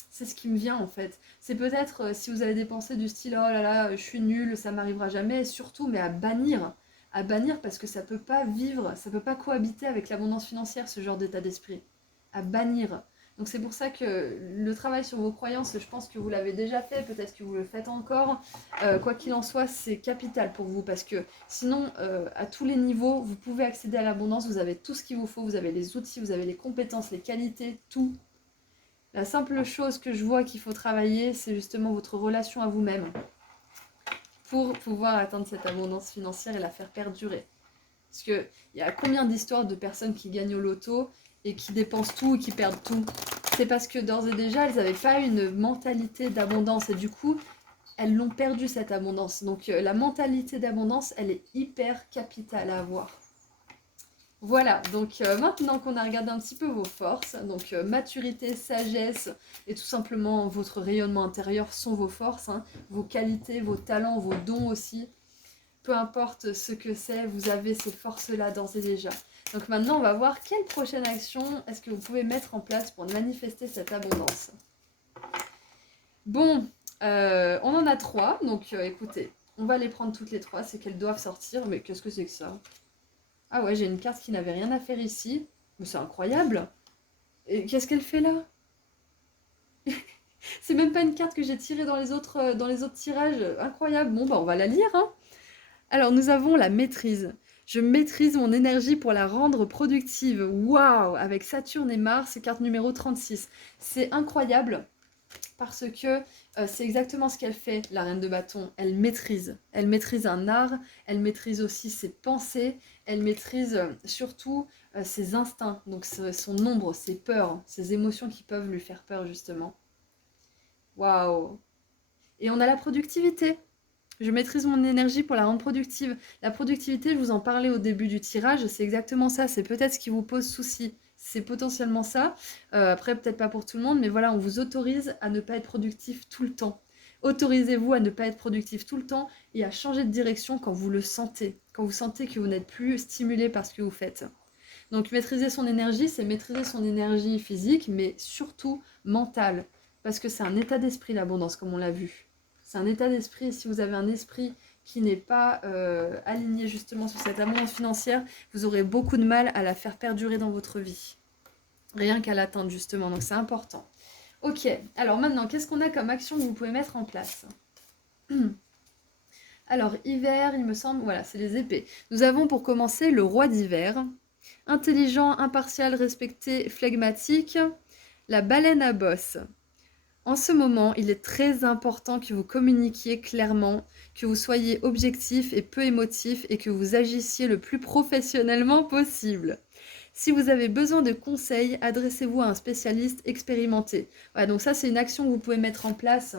C'est ce qui me vient en fait. C'est peut-être si vous avez des pensées du style oh là là, je suis nulle, ça m'arrivera jamais, surtout, mais à bannir. À bannir parce que ça peut pas vivre, ça peut pas cohabiter avec l'abondance financière, ce genre d'état d'esprit. À bannir. Donc c'est pour ça que le travail sur vos croyances, je pense que vous l'avez déjà fait, peut-être que vous le faites encore. Quoi qu'il en soit, c'est capital pour vous parce que sinon, à tous les niveaux, vous pouvez accéder à l'abondance, vous avez tout ce qu'il vous faut, vous avez les outils, vous avez les compétences, les qualités, tout. La simple chose que je vois qu'il faut travailler, c'est justement votre relation à vous-même pour pouvoir atteindre cette abondance financière et la faire perdurer. Parce qu'il y a combien d'histoires de personnes qui gagnent au loto et qui dépensent tout et qui perdent tout? C'est parce que d'ores et déjà, elles n'avaient pas une mentalité d'abondance et du coup, elles l'ont perdu cette abondance. Donc la mentalité d'abondance, elle est hyper capitale à avoir. Voilà, donc maintenant qu'on a regardé un petit peu vos forces, donc maturité, sagesse et tout simplement votre rayonnement intérieur sont vos forces, hein, vos qualités, vos talents, vos dons aussi. Peu importe ce que c'est, vous avez ces forces-là d'ores et déjà. Donc maintenant, on va voir quelle prochaine action est-ce que vous pouvez mettre en place pour manifester cette abondance. Bon, on en a 3, donc écoutez, on va les prendre toutes les 3, c'est qu'elles doivent sortir, mais qu'est-ce que c'est que ça? Ah ouais, j'ai une carte qui n'avait rien à faire ici. Mais c'est incroyable. Et qu'est-ce qu'elle fait là? C'est même pas une carte que j'ai tirée dans les autres tirages. Incroyable. Bon, bah on va la lire, hein. Alors, nous avons la maîtrise. Je maîtrise mon énergie pour la rendre productive. Waouh! Avec Saturne et Mars, carte numéro 36. C'est incroyable parce que c'est exactement ce qu'elle fait, la reine de bâton. Elle maîtrise. Elle maîtrise un art, elle maîtrise aussi ses pensées, elle maîtrise surtout ses instincts, donc son ombre, ses peurs, ses émotions qui peuvent lui faire peur, justement. Waouh! Et on a la productivité. Je maîtrise mon énergie pour la rendre productive. La productivité, je vous en parlais au début du tirage, c'est exactement ça. C'est peut-être ce qui vous pose souci. C'est potentiellement ça. Après, peut-être pas pour tout le monde, mais voilà, on vous autorise à ne pas être productif tout le temps. Autorisez-vous à ne pas être productif tout le temps et à changer de direction quand vous le sentez. Quand vous sentez que vous n'êtes plus stimulé par ce que vous faites. Donc maîtriser son énergie, c'est maîtriser son énergie physique, mais surtout mentale. Parce que c'est un état d'esprit, l'abondance, comme on l'a vu. C'est un état d'esprit. Si vous avez un esprit qui n'est pas aligné justement sur cette abondance financière, vous aurez beaucoup de mal à la faire perdurer dans votre vie. Rien qu'à l'atteindre justement, donc c'est important. Ok, alors maintenant, qu'est-ce qu'on a comme action que vous pouvez mettre en place? Alors, hiver, il me semble, voilà, c'est les épées. Nous avons pour commencer le roi d'hiver. Intelligent, impartial, respecté, flegmatique. La baleine à bosse. En ce moment, il est très important que vous communiquiez clairement, que vous soyez objectif et peu émotif et que vous agissiez le plus professionnellement possible. Si vous avez besoin de conseils, adressez-vous à un spécialiste expérimenté. Voilà, donc ça, c'est une action que vous pouvez mettre en place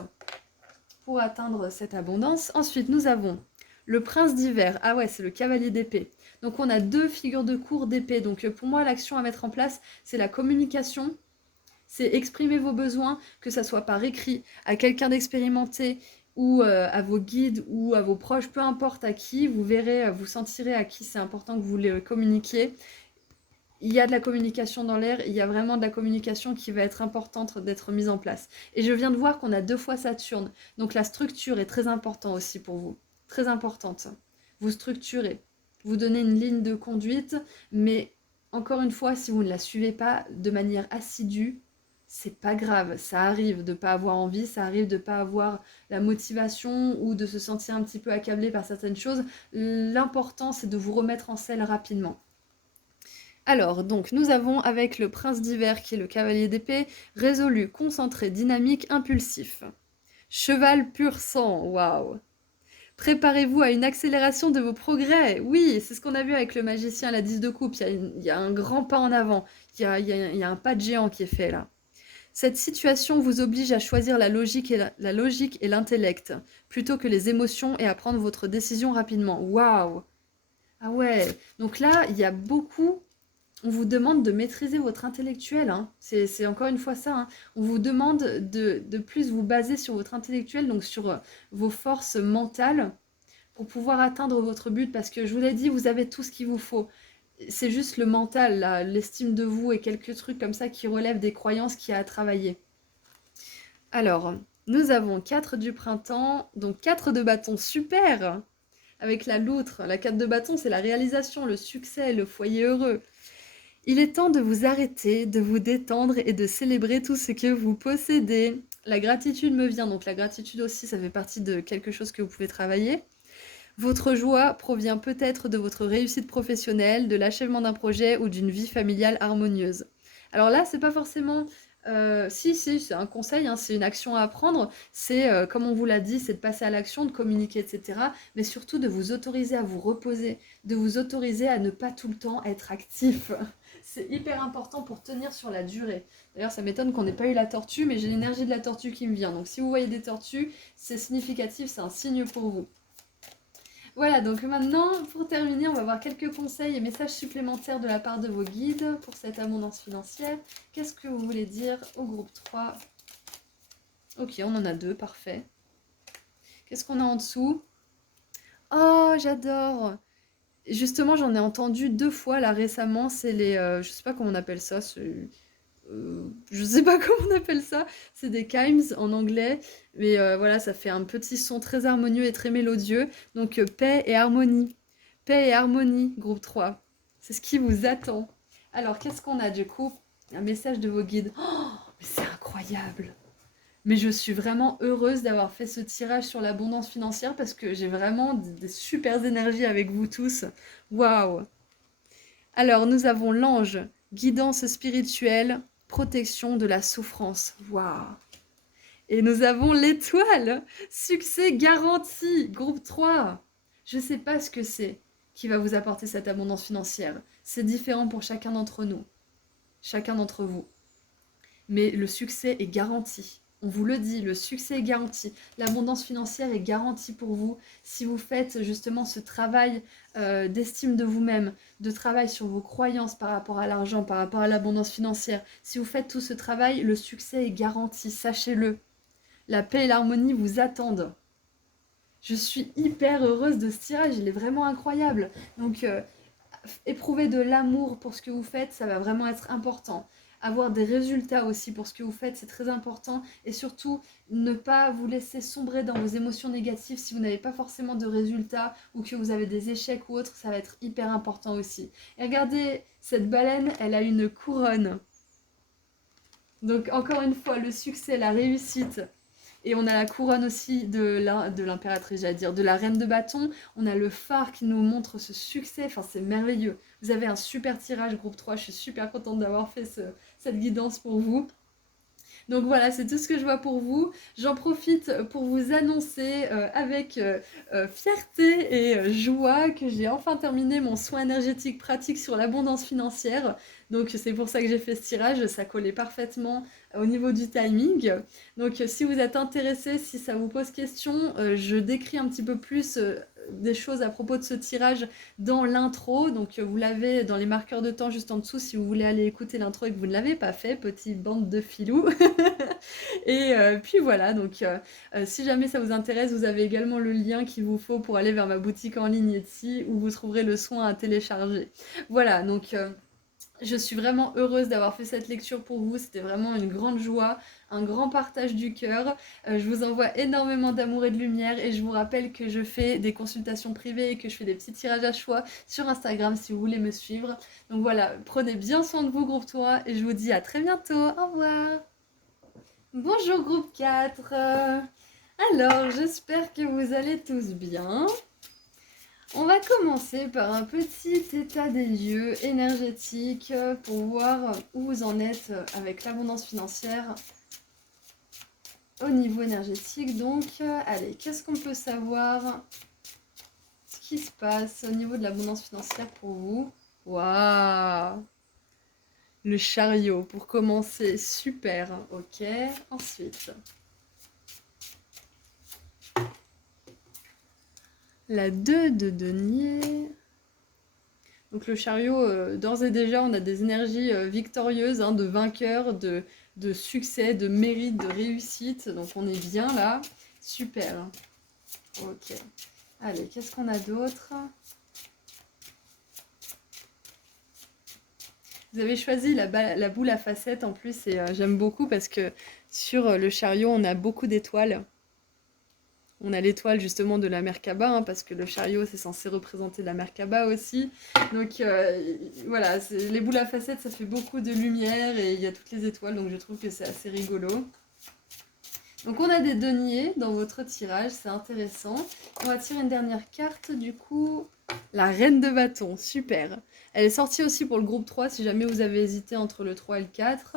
pour atteindre cette abondance. Ensuite, nous avons le prince d'hiver. Ah ouais, c'est le cavalier d'épée. Donc on a 2 figures de cour d'épée. Donc pour moi, l'action à mettre en place, c'est la communication. C'est exprimer vos besoins, que ça soit par écrit, à quelqu'un d'expérimenté ou à vos guides ou à vos proches, peu importe à qui, vous verrez, vous sentirez à qui c'est important que vous les communiquiez. Il y a de la communication dans l'air, il y a vraiment de la communication qui va être importante d'être mise en place. Et je viens de voir qu'on a 2 fois Saturne, donc la structure est très importante aussi pour vous, très importante. Vous structurez, vous donnez une ligne de conduite, mais encore une fois, si vous ne la suivez pas de manière assidue, c'est pas grave, ça arrive de ne pas avoir envie, ça arrive de ne pas avoir la motivation ou de se sentir un petit peu accablé par certaines choses. L'important, c'est de vous remettre en selle rapidement. Alors, donc, nous avons avec le prince d'hiver qui est le cavalier d'épée, résolu, concentré, dynamique, impulsif. Cheval pur sang, waouh. Préparez-vous à une accélération de vos progrès. Oui, c'est ce qu'on a vu avec le magicien, la 10 de coupe. Il y a un grand pas en avant. Il y a un pas de géant qui est fait là. Cette situation vous oblige à choisir la logique et l'intellect, plutôt que les émotions et à prendre votre décision rapidement. Waouh! Ah ouais, donc là, il y a beaucoup. On vous demande de maîtriser votre intellectuel, hein. C'est encore une fois ça, hein. On vous demande de plus vous baser sur votre intellectuel, donc sur vos forces mentales, pour pouvoir atteindre votre but. Parce que je vous l'ai dit, vous avez tout ce qu'il vous faut. C'est juste le mental, là, l'estime de vous et quelques trucs comme ça qui relèvent des croyances qu'il y a à travailler. Alors, nous avons 4 du printemps, donc 4 de bâton, super! Avec la loutre, la 4 de bâton, c'est la réalisation, le succès, le foyer heureux. Il est temps de vous arrêter, de vous détendre et de célébrer tout ce que vous possédez. La gratitude me vient, donc la gratitude aussi, ça fait partie de quelque chose que vous pouvez travailler. Votre joie provient peut-être de votre réussite professionnelle, de l'achèvement d'un projet ou d'une vie familiale harmonieuse. Alors là, c'est pas forcément... si, c'est un conseil, hein, c'est une action à prendre. C'est, comme on vous l'a dit, c'est de passer à l'action, de communiquer, etc. Mais surtout de vous autoriser à vous reposer, de vous autoriser à ne pas tout le temps être actif. C'est hyper important pour tenir sur la durée. D'ailleurs, ça m'étonne qu'on n'ait pas eu la tortue, mais j'ai l'énergie de la tortue qui me vient. Donc si vous voyez des tortues, c'est significatif, c'est un signe pour vous. Voilà, donc maintenant, pour terminer, on va voir quelques conseils et messages supplémentaires de la part de vos guides pour cette abondance financière. Qu'est-ce que vous voulez dire au groupe 3? Ok, on en a 2, parfait. Qu'est-ce qu'on a en dessous? Oh, j'adore! Justement, j'en ai entendu 2 fois là récemment, c'est les... je sais pas comment on appelle ça, je sais pas comment on appelle ça, c'est des chimes en anglais, mais voilà, ça fait un petit son très harmonieux et très mélodieux. Donc paix et harmonie. Paix et harmonie, groupe 3. C'est ce qui vous attend. Alors, qu'est-ce qu'on a du coup? Un message de vos guides. Oh, mais c'est incroyable! Mais je suis vraiment heureuse d'avoir fait ce tirage sur l'abondance financière parce que j'ai vraiment des super énergies avec vous tous. Waouh! Alors, nous avons l'ange, guidance spirituelle, protection de la souffrance. Waouh! Et nous avons l'étoile, succès garanti, groupe 3. Je ne sais pas ce que c'est qui va vous apporter cette abondance financière. C'est différent pour chacun d'entre nous, chacun d'entre vous. Mais le succès est garanti. On vous le dit, le succès est garanti. L'abondance financière est garantie pour vous si vous faites justement ce travail d'estime de vous-même, de travail sur vos croyances par rapport à l'argent, par rapport à l'abondance financière. Si vous faites tout ce travail, le succès est garanti, sachez-le. La paix et l'harmonie vous attendent. Je suis hyper heureuse de ce tirage, il est vraiment incroyable. Donc, éprouver de l'amour pour ce que vous faites, ça va vraiment être important. Avoir des résultats aussi pour ce que vous faites, c'est très important. Et surtout, ne pas vous laisser sombrer dans vos émotions négatives si vous n'avez pas forcément de résultats ou que vous avez des échecs ou autres, ça va être hyper important aussi. Et regardez, cette baleine, elle a une couronne. Donc encore une fois, le succès, la réussite. Et on a la couronne aussi de l'impératrice, j'allais dire, de la reine de bâton. On a le phare qui nous montre ce succès. Enfin, c'est merveilleux. Vous avez un super tirage, groupe 3. Je suis super contente d'avoir fait cette guidance pour vous. Donc voilà, c'est tout ce que je vois pour vous. J'en profite pour vous annoncer avec fierté et joie que j'ai enfin terminé mon soin énergétique pratique sur l'abondance financière. Donc c'est pour ça que j'ai fait ce tirage, ça collait parfaitement au niveau du timing. Donc si vous êtes intéressé, si ça vous pose question, je décris un petit peu plus des choses à propos de ce tirage dans l'intro. Donc vous l'avez dans les marqueurs de temps juste en dessous si vous voulez aller écouter l'intro et que vous ne l'avez pas fait, petite bande de filous. Et puis voilà, donc si jamais ça vous intéresse, vous avez également le lien qu'il vous faut pour aller vers ma boutique en ligne Etsy où vous trouverez le soin à télécharger. Voilà, donc je suis vraiment heureuse d'avoir fait cette lecture pour vous, c'était vraiment une grande joie, un grand partage du cœur. Je vous envoie énormément d'amour et de lumière et je vous rappelle que je fais des consultations privées et que je fais des petits tirages à choix sur Instagram si vous voulez me suivre. Donc voilà, prenez bien soin de vous groupe 3 et je vous dis à très bientôt, au revoir. Bonjour groupe 4. Alors, j'espère que vous allez tous bien. On va commencer par un petit état des lieux énergétique pour voir où vous en êtes avec l'abondance financière Au niveau énergétique, donc, allez, qu'est-ce qu'on peut savoir? Ce qui se passe au niveau de l'abondance financière pour vous? Waouh! Le chariot, pour commencer, super, ok. Ensuite, la 2 de denier. Donc le chariot, d'ores et déjà, on a des énergies victorieuses, hein, de vainqueur, de succès, de mérite, de réussite. Donc on est bien là. Super. Ok. Allez, qu'est-ce qu'on a d'autre? Vous avez choisi la boule à facettes en plus et j'aime beaucoup parce que sur le chariot, on a beaucoup d'étoiles. On a l'étoile justement de la Merkaba, hein, parce que le chariot c'est censé représenter la Merkaba aussi. Donc voilà, les boules à facettes ça fait beaucoup de lumière et il y a toutes les étoiles, donc je trouve que c'est assez rigolo. Donc on a des deniers dans votre tirage, c'est intéressant. On va tirer une dernière carte du coup. La reine de bâton, super. Elle est sortie aussi pour le groupe 3 si jamais vous avez hésité entre le 3 et le 4.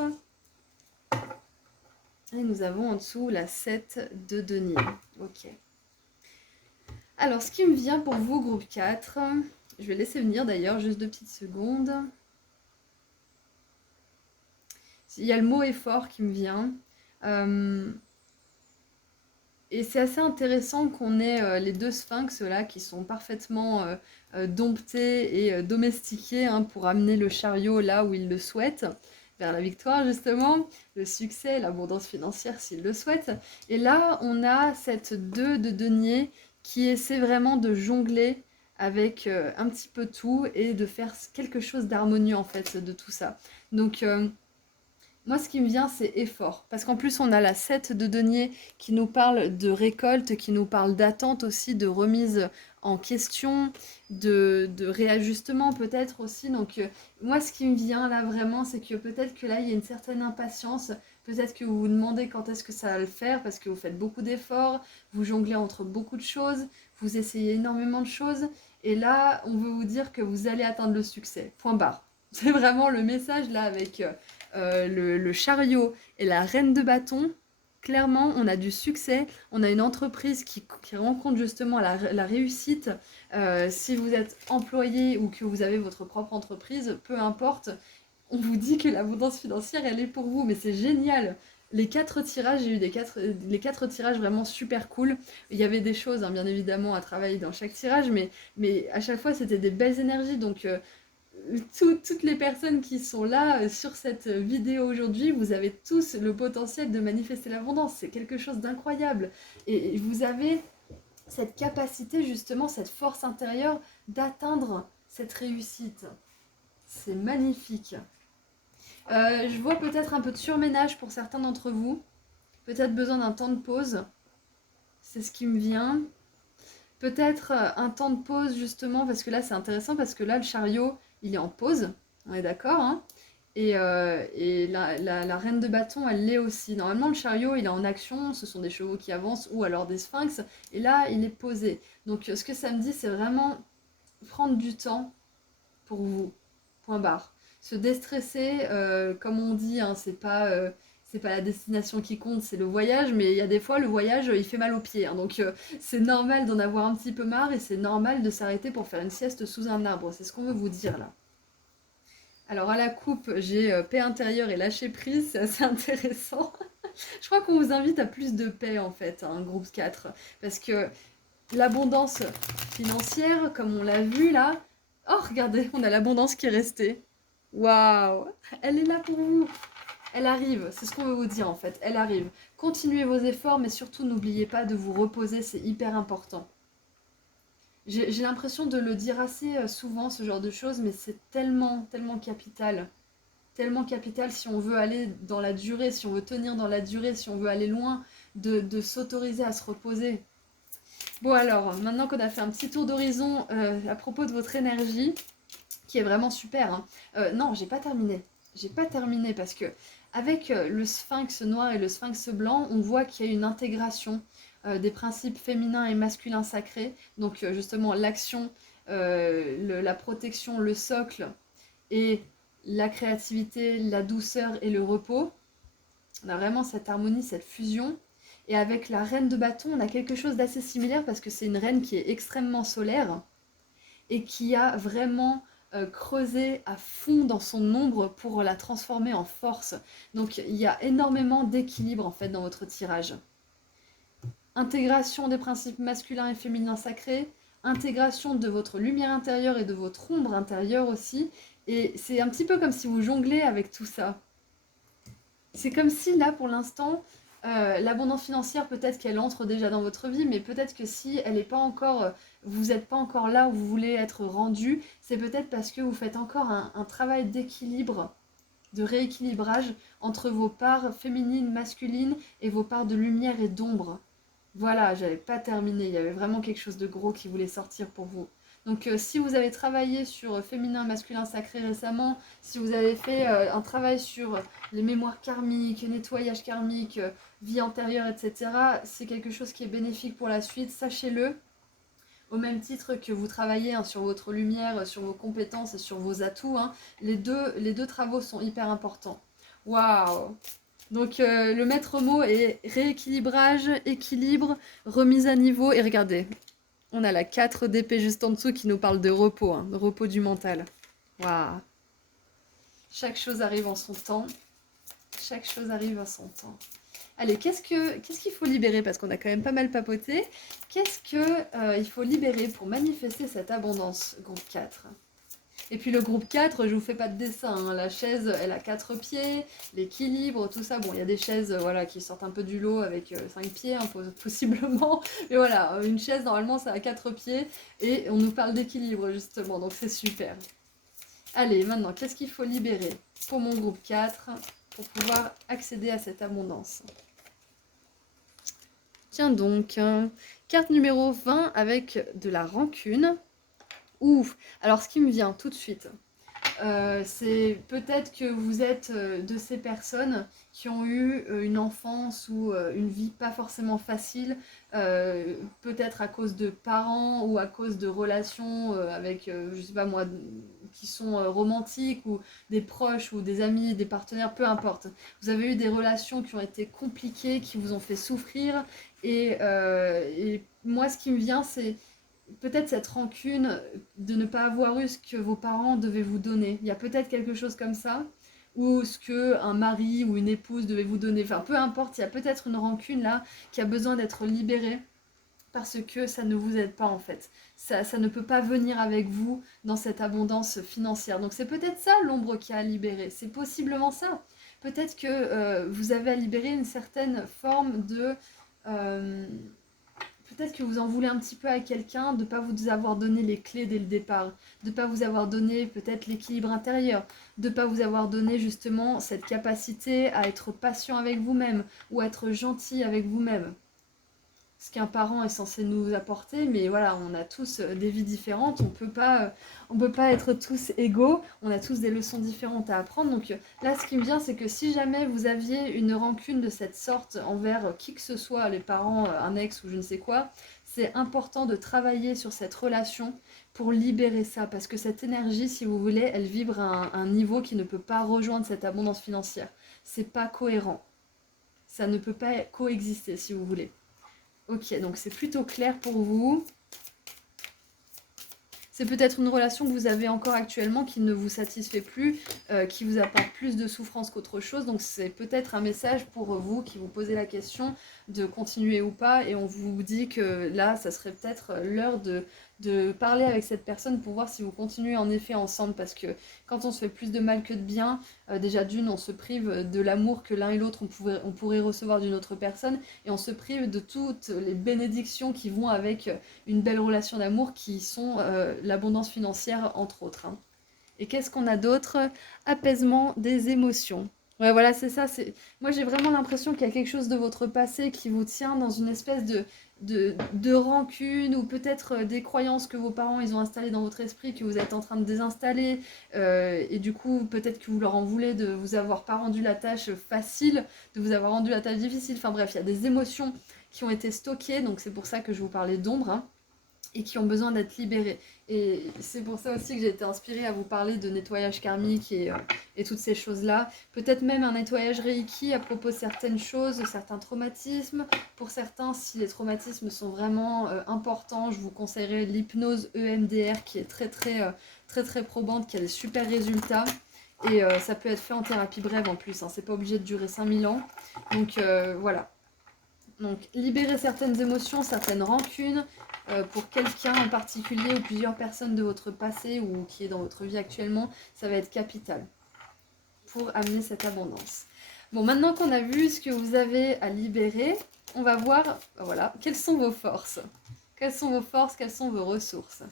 Et nous avons en dessous la 7 de denier. Ok. Alors, ce qui me vient pour vous, groupe 4, je vais laisser venir d'ailleurs, juste 2 petites secondes. Il y a le mot effort qui me vient. Et c'est assez intéressant qu'on ait les 2 sphinx là qui sont parfaitement domptés et domestiqués, hein, pour amener le chariot là où il le souhaite, vers la victoire justement, le succès, l'abondance financière s'il le souhaite. Et là, on a cette 2 de denier qui essaie vraiment de jongler avec un petit peu tout et de faire quelque chose d'harmonieux en fait de tout ça. Donc moi, ce qui me vient, c'est effort. Parce qu'en plus, on a la 7 de denier qui nous parle de récolte, qui nous parle d'attente aussi, de remise en question, de réajustement peut-être aussi. Donc, moi, ce qui me vient là vraiment, c'est que peut-être que là, il y a une certaine impatience. Peut-être que vous vous demandez quand est-ce que ça va le faire, parce que vous faites beaucoup d'efforts, vous jonglez entre beaucoup de choses, vous essayez énormément de choses. Et là, on veut vous dire que vous allez atteindre le succès. Point barre. C'est vraiment le message là avec le chariot et la reine de bâton. Clairement, on a du succès, on a une entreprise qui rencontre justement la réussite. Si vous êtes employé ou que vous avez votre propre entreprise, peu importe, on vous dit que l'abondance financière, elle est pour vous, mais c'est génial. Les 4 tirages, j'ai eu les 4 tirages vraiment super cool. Il y avait des choses, hein, bien évidemment, à travailler dans chaque tirage, mais à chaque fois, c'était des belles énergies. Donc, toutes les personnes qui sont là sur cette vidéo aujourd'hui, vous avez tous le potentiel de manifester l'abondance. C'est quelque chose d'incroyable. Et vous avez cette capacité, justement, cette force intérieure d'atteindre cette réussite. C'est magnifique. Je vois peut-être un peu de surménage pour certains d'entre vous. Peut-être besoin d'un temps de pause. C'est ce qui me vient. Peut-être un temps de pause justement, parce que là c'est intéressant, parce que là le chariot il est en pause, on est d'accord, hein, et la reine de bâton elle l'est aussi. Normalement le chariot il est en action, ce sont des chevaux qui avancent ou alors des sphinx, et là il est posé. Donc ce que ça me dit c'est vraiment prendre du temps pour vous, point barre. Se déstresser, comme on dit, hein, c'est pas la destination qui compte, c'est le voyage, mais il y a des fois, le voyage, il fait mal aux pieds, hein, donc c'est normal d'en avoir un petit peu marre et c'est normal de s'arrêter pour faire une sieste sous un arbre, c'est ce qu'on veut vous dire là. Alors à la coupe, j'ai paix intérieure et lâcher prise, c'est assez intéressant. Je crois qu'on vous invite à plus de paix en fait, hein, groupe 4, parce que l'abondance financière, comme on l'a vu là, oh regardez, on a l'abondance qui est restée. Waouh, elle est là pour vous. Elle arrive, c'est ce qu'on veut vous dire en fait, elle arrive. Continuez vos efforts, mais surtout n'oubliez pas de vous reposer, c'est hyper important. J'ai l'impression de le dire assez souvent, ce genre de choses, mais c'est tellement, tellement capital. Tellement capital si on veut aller dans la durée, si on veut tenir dans la durée, si on veut aller loin, de s'autoriser à se reposer. Bon alors, maintenant qu'on a fait un petit tour d'horizon à propos de votre énergie, qui est vraiment super, hein. Non, j'ai pas terminé. J'ai pas terminé parce que avec le sphinx noir et le sphinx blanc, on voit qu'il y a une intégration des principes féminins et masculins sacrés. Donc justement l'action, la protection, le socle et la créativité, la douceur et le repos. On a vraiment cette harmonie, cette fusion. Et avec la reine de bâton, on a quelque chose d'assez similaire parce que c'est une reine qui est extrêmement solaire et qui a vraiment creusé à fond dans son ombre pour la transformer en force. Donc il y a énormément d'équilibre en fait dans votre tirage. Intégration des principes masculins et féminins sacrés, intégration de votre lumière intérieure et de votre ombre intérieure aussi. Et c'est un petit peu comme si vous jonglez avec tout ça. C'est comme si là, pour l'instant, l'abondance financière, peut-être qu'elle entre déjà dans votre vie, mais peut-être que si elle n'est pas encore, vous n'êtes pas encore là où vous voulez être rendu, c'est peut-être parce que vous faites encore un travail d'équilibre, de rééquilibrage entre vos parts féminines, masculines et vos parts de lumière et d'ombre. Voilà, j'avais pas terminé, il y avait vraiment quelque chose de gros qui voulait sortir pour vous. Donc si vous avez travaillé sur féminin, masculin, sacré récemment, si vous avez fait un travail sur les mémoires karmiques, nettoyage karmique, vie antérieure, etc., c'est quelque chose qui est bénéfique pour la suite, sachez-le. Au même titre que vous travaillez hein, sur votre lumière, sur vos compétences et sur vos atouts, hein, les deux travaux sont hyper importants. Waouh! Donc le maître mot est rééquilibrage, équilibre, remise à niveau. Et regardez, on a la 4 d'épée juste en dessous qui nous parle de repos, hein, de repos du mental. Waouh! Chaque chose arrive en son temps. Chaque chose arrive à son temps. Allez, qu'est-ce qu'il faut libérer? Parce qu'on a quand même pas mal papoté. Qu'est-ce qu'il faut libérer pour manifester cette abondance, groupe 4? Et puis le groupe 4, je vous fais pas de dessin, hein. La chaise, elle a 4 pieds, l'équilibre, tout ça. Bon, il y a des chaises voilà, qui sortent un peu du lot avec 5 pieds, hein, possiblement. Mais voilà, une chaise, normalement, ça a 4 pieds. Et on nous parle d'équilibre, justement, donc c'est super. Allez, maintenant, qu'est-ce qu'il faut libérer pour mon groupe 4 pour pouvoir accéder à cette abondance? Tiens donc, carte numéro 20 avec de la rancune. Ouf! Alors, ce qui me vient tout de suite, c'est peut-être que vous êtes de ces personnes qui ont eu une enfance ou une vie pas forcément facile, peut-être à cause de parents ou à cause de relations avec, je sais pas moi, qui sont romantiques ou des proches ou des amis, des partenaires, peu importe. Vous avez eu des relations qui ont été compliquées, qui vous ont fait souffrir et moi ce qui me vient c'est peut-être cette rancune de ne pas avoir eu ce que vos parents devaient vous donner. Il y a peut-être quelque chose comme ça, ou ce que un mari ou une épouse devait vous donner. Enfin, peu importe, il y a peut-être une rancune là qui a besoin d'être libérée parce que ça ne vous aide pas en fait. Ça ne peut pas venir avec vous dans cette abondance financière. Donc c'est peut-être ça l'ombre qui a à libérer. C'est possiblement ça. Peut-être que vous avez à libérer une certaine forme de... euh, peut-être que vous en voulez un petit peu à quelqu'un de ne pas vous avoir donné les clés dès le départ, de ne pas vous avoir donné peut-être l'équilibre intérieur, de ne pas vous avoir donné justement cette capacité à être patient avec vous-même ou à être gentil avec vous-même. Ce qu'un parent est censé nous apporter, mais voilà, on a tous des vies différentes, on peut pas être tous égaux, on a tous des leçons différentes à apprendre. Donc là, ce qui me vient, c'est que si jamais vous aviez une rancune de cette sorte envers qui que ce soit, les parents, un ex ou je ne sais quoi, c'est important de travailler sur cette relation pour libérer ça, parce que cette énergie, si vous voulez, elle vibre à un niveau qui ne peut pas rejoindre cette abondance financière. C'est pas cohérent. Ça ne peut pas coexister, si vous voulez. Ok, donc c'est plutôt clair pour vous. C'est peut-être une relation que vous avez encore actuellement qui ne vous satisfait plus, qui vous apporte plus de souffrance qu'autre chose. Donc c'est peut-être un message pour vous qui vous posez la question de continuer ou pas. Et on vous dit que là, ça serait peut-être l'heure de parler avec cette personne pour voir si vous continuez en effet ensemble. Parce que quand on se fait plus de mal que de bien, déjà d'une, on se prive de l'amour que l'un et l'autre on pourrait recevoir d'une autre personne. Et on se prive de toutes les bénédictions qui vont avec une belle relation d'amour qui sont l'abondance financière entre autres. Hein. Et qu'est-ce qu'on a d'autre? Apaisement des émotions. Ouais, voilà, c'est ça. Moi, j'ai vraiment l'impression qu'il y a quelque chose de votre passé qui vous tient dans une espèce de rancune ou peut-être des croyances que vos parents ils ont installées dans votre esprit que vous êtes en train de désinstaller. Et du coup, peut-être que vous leur en voulez de vous avoir pas rendu la tâche facile, de vous avoir rendu la tâche difficile. Enfin bref, il y a des émotions qui ont été stockées. Donc c'est pour ça que je vous parlais d'ombre. Hein. et qui ont besoin d'être libérés. Et c'est pour ça aussi que j'ai été inspirée à vous parler de nettoyage karmique et toutes ces choses-là. Peut-être même un nettoyage Reiki à propos de certaines choses, de certains traumatismes. Pour certains, si les traumatismes sont vraiment importants, je vous conseillerais l'hypnose EMDR qui est très probante, qui a des super résultats. Et ça peut être fait en thérapie brève en plus, hein. C'est pas obligé de durer 5000 ans. Donc voilà. Donc libérer certaines émotions, certaines rancunes pour quelqu'un en particulier ou plusieurs personnes de votre passé ou qui est dans votre vie actuellement, ça va être capital pour amener cette abondance. Bon, maintenant qu'on a vu ce que vous avez à libérer, on va voir, voilà, quelles sont vos forces. Quelles sont vos forces, quelles sont vos ressources.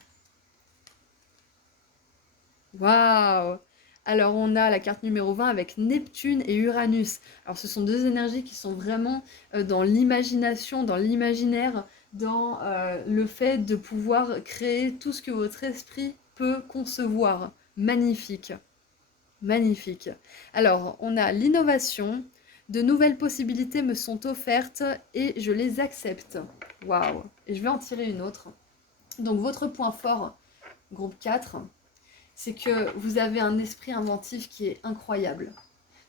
Waouh! Alors on a la carte numéro 20 avec Neptune et Uranus. Alors ce sont deux énergies qui sont vraiment dans l'imagination, dans l'imaginaire, dans le fait de pouvoir créer tout ce que votre esprit peut concevoir. Magnifique, magnifique. Alors on a l'innovation, de nouvelles possibilités me sont offertes et je les accepte. Waouh! Et je vais en tirer une autre. Donc votre point fort, groupe 4. C'est que vous avez un esprit inventif qui est incroyable.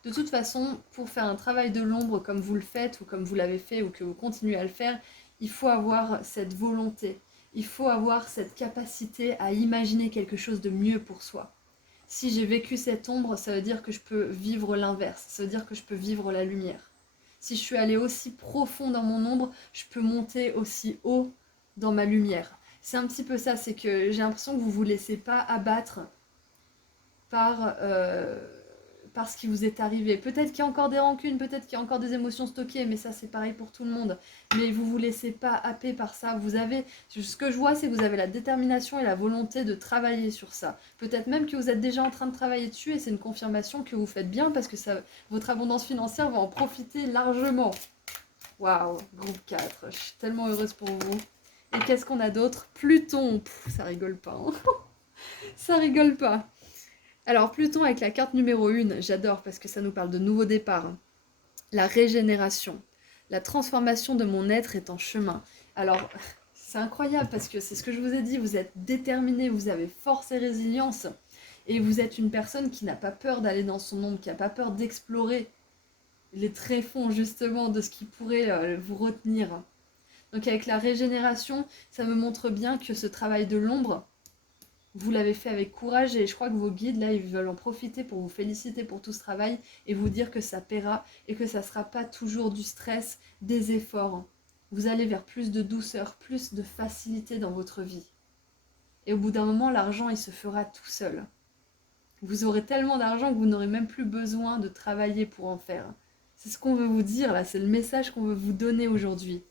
De toute façon, pour faire un travail de l'ombre comme vous le faites, ou comme vous l'avez fait, ou que vous continuez à le faire, il faut avoir cette volonté, il faut avoir cette capacité à imaginer quelque chose de mieux pour soi. Si j'ai vécu cette ombre, ça veut dire que je peux vivre l'inverse, ça veut dire que je peux vivre la lumière. Si je suis allée aussi profond dans mon ombre, je peux monter aussi haut dans ma lumière. C'est un petit peu ça, c'est que j'ai l'impression que vous ne vous laissez pas abattre par ce qui vous est arrivé. Peut-être qu'il y a encore des rancunes, peut-être qu'il y a encore des émotions stockées, mais ça c'est pareil pour tout le monde. Mais vous vous laissez pas happer par ça. Ce que je vois, c'est que vous avez la détermination et la volonté de travailler sur ça. Peut-être même que vous êtes déjà en train de travailler dessus et c'est une confirmation que vous faites bien parce que votre abondance financière va en profiter largement. Waouh, groupe 4, je suis tellement heureuse pour vous. Et qu'est-ce qu'on a d'autre? Pluton, ça rigole pas. Hein. Ça rigole pas. Alors Pluton avec la carte numéro 1, j'adore parce que ça nous parle de nouveau départ. La régénération, la transformation de mon être est en chemin. Alors c'est incroyable parce que c'est ce que je vous ai dit, vous êtes déterminé, vous avez force et résilience et vous êtes une personne qui n'a pas peur d'aller dans son ombre, qui n'a pas peur d'explorer les tréfonds justement de ce qui pourrait vous retenir. Donc avec la régénération, ça me montre bien que ce travail de l'ombre, vous l'avez fait avec courage et je crois que vos guides, là, ils veulent en profiter pour vous féliciter pour tout ce travail et vous dire que ça paiera et que ça ne sera pas toujours du stress, des efforts. Vous allez vers plus de douceur, plus de facilité dans votre vie. Et au bout d'un moment, l'argent, il se fera tout seul. Vous aurez tellement d'argent que vous n'aurez même plus besoin de travailler pour en faire. C'est ce qu'on veut vous dire, là, c'est le message qu'on veut vous donner aujourd'hui.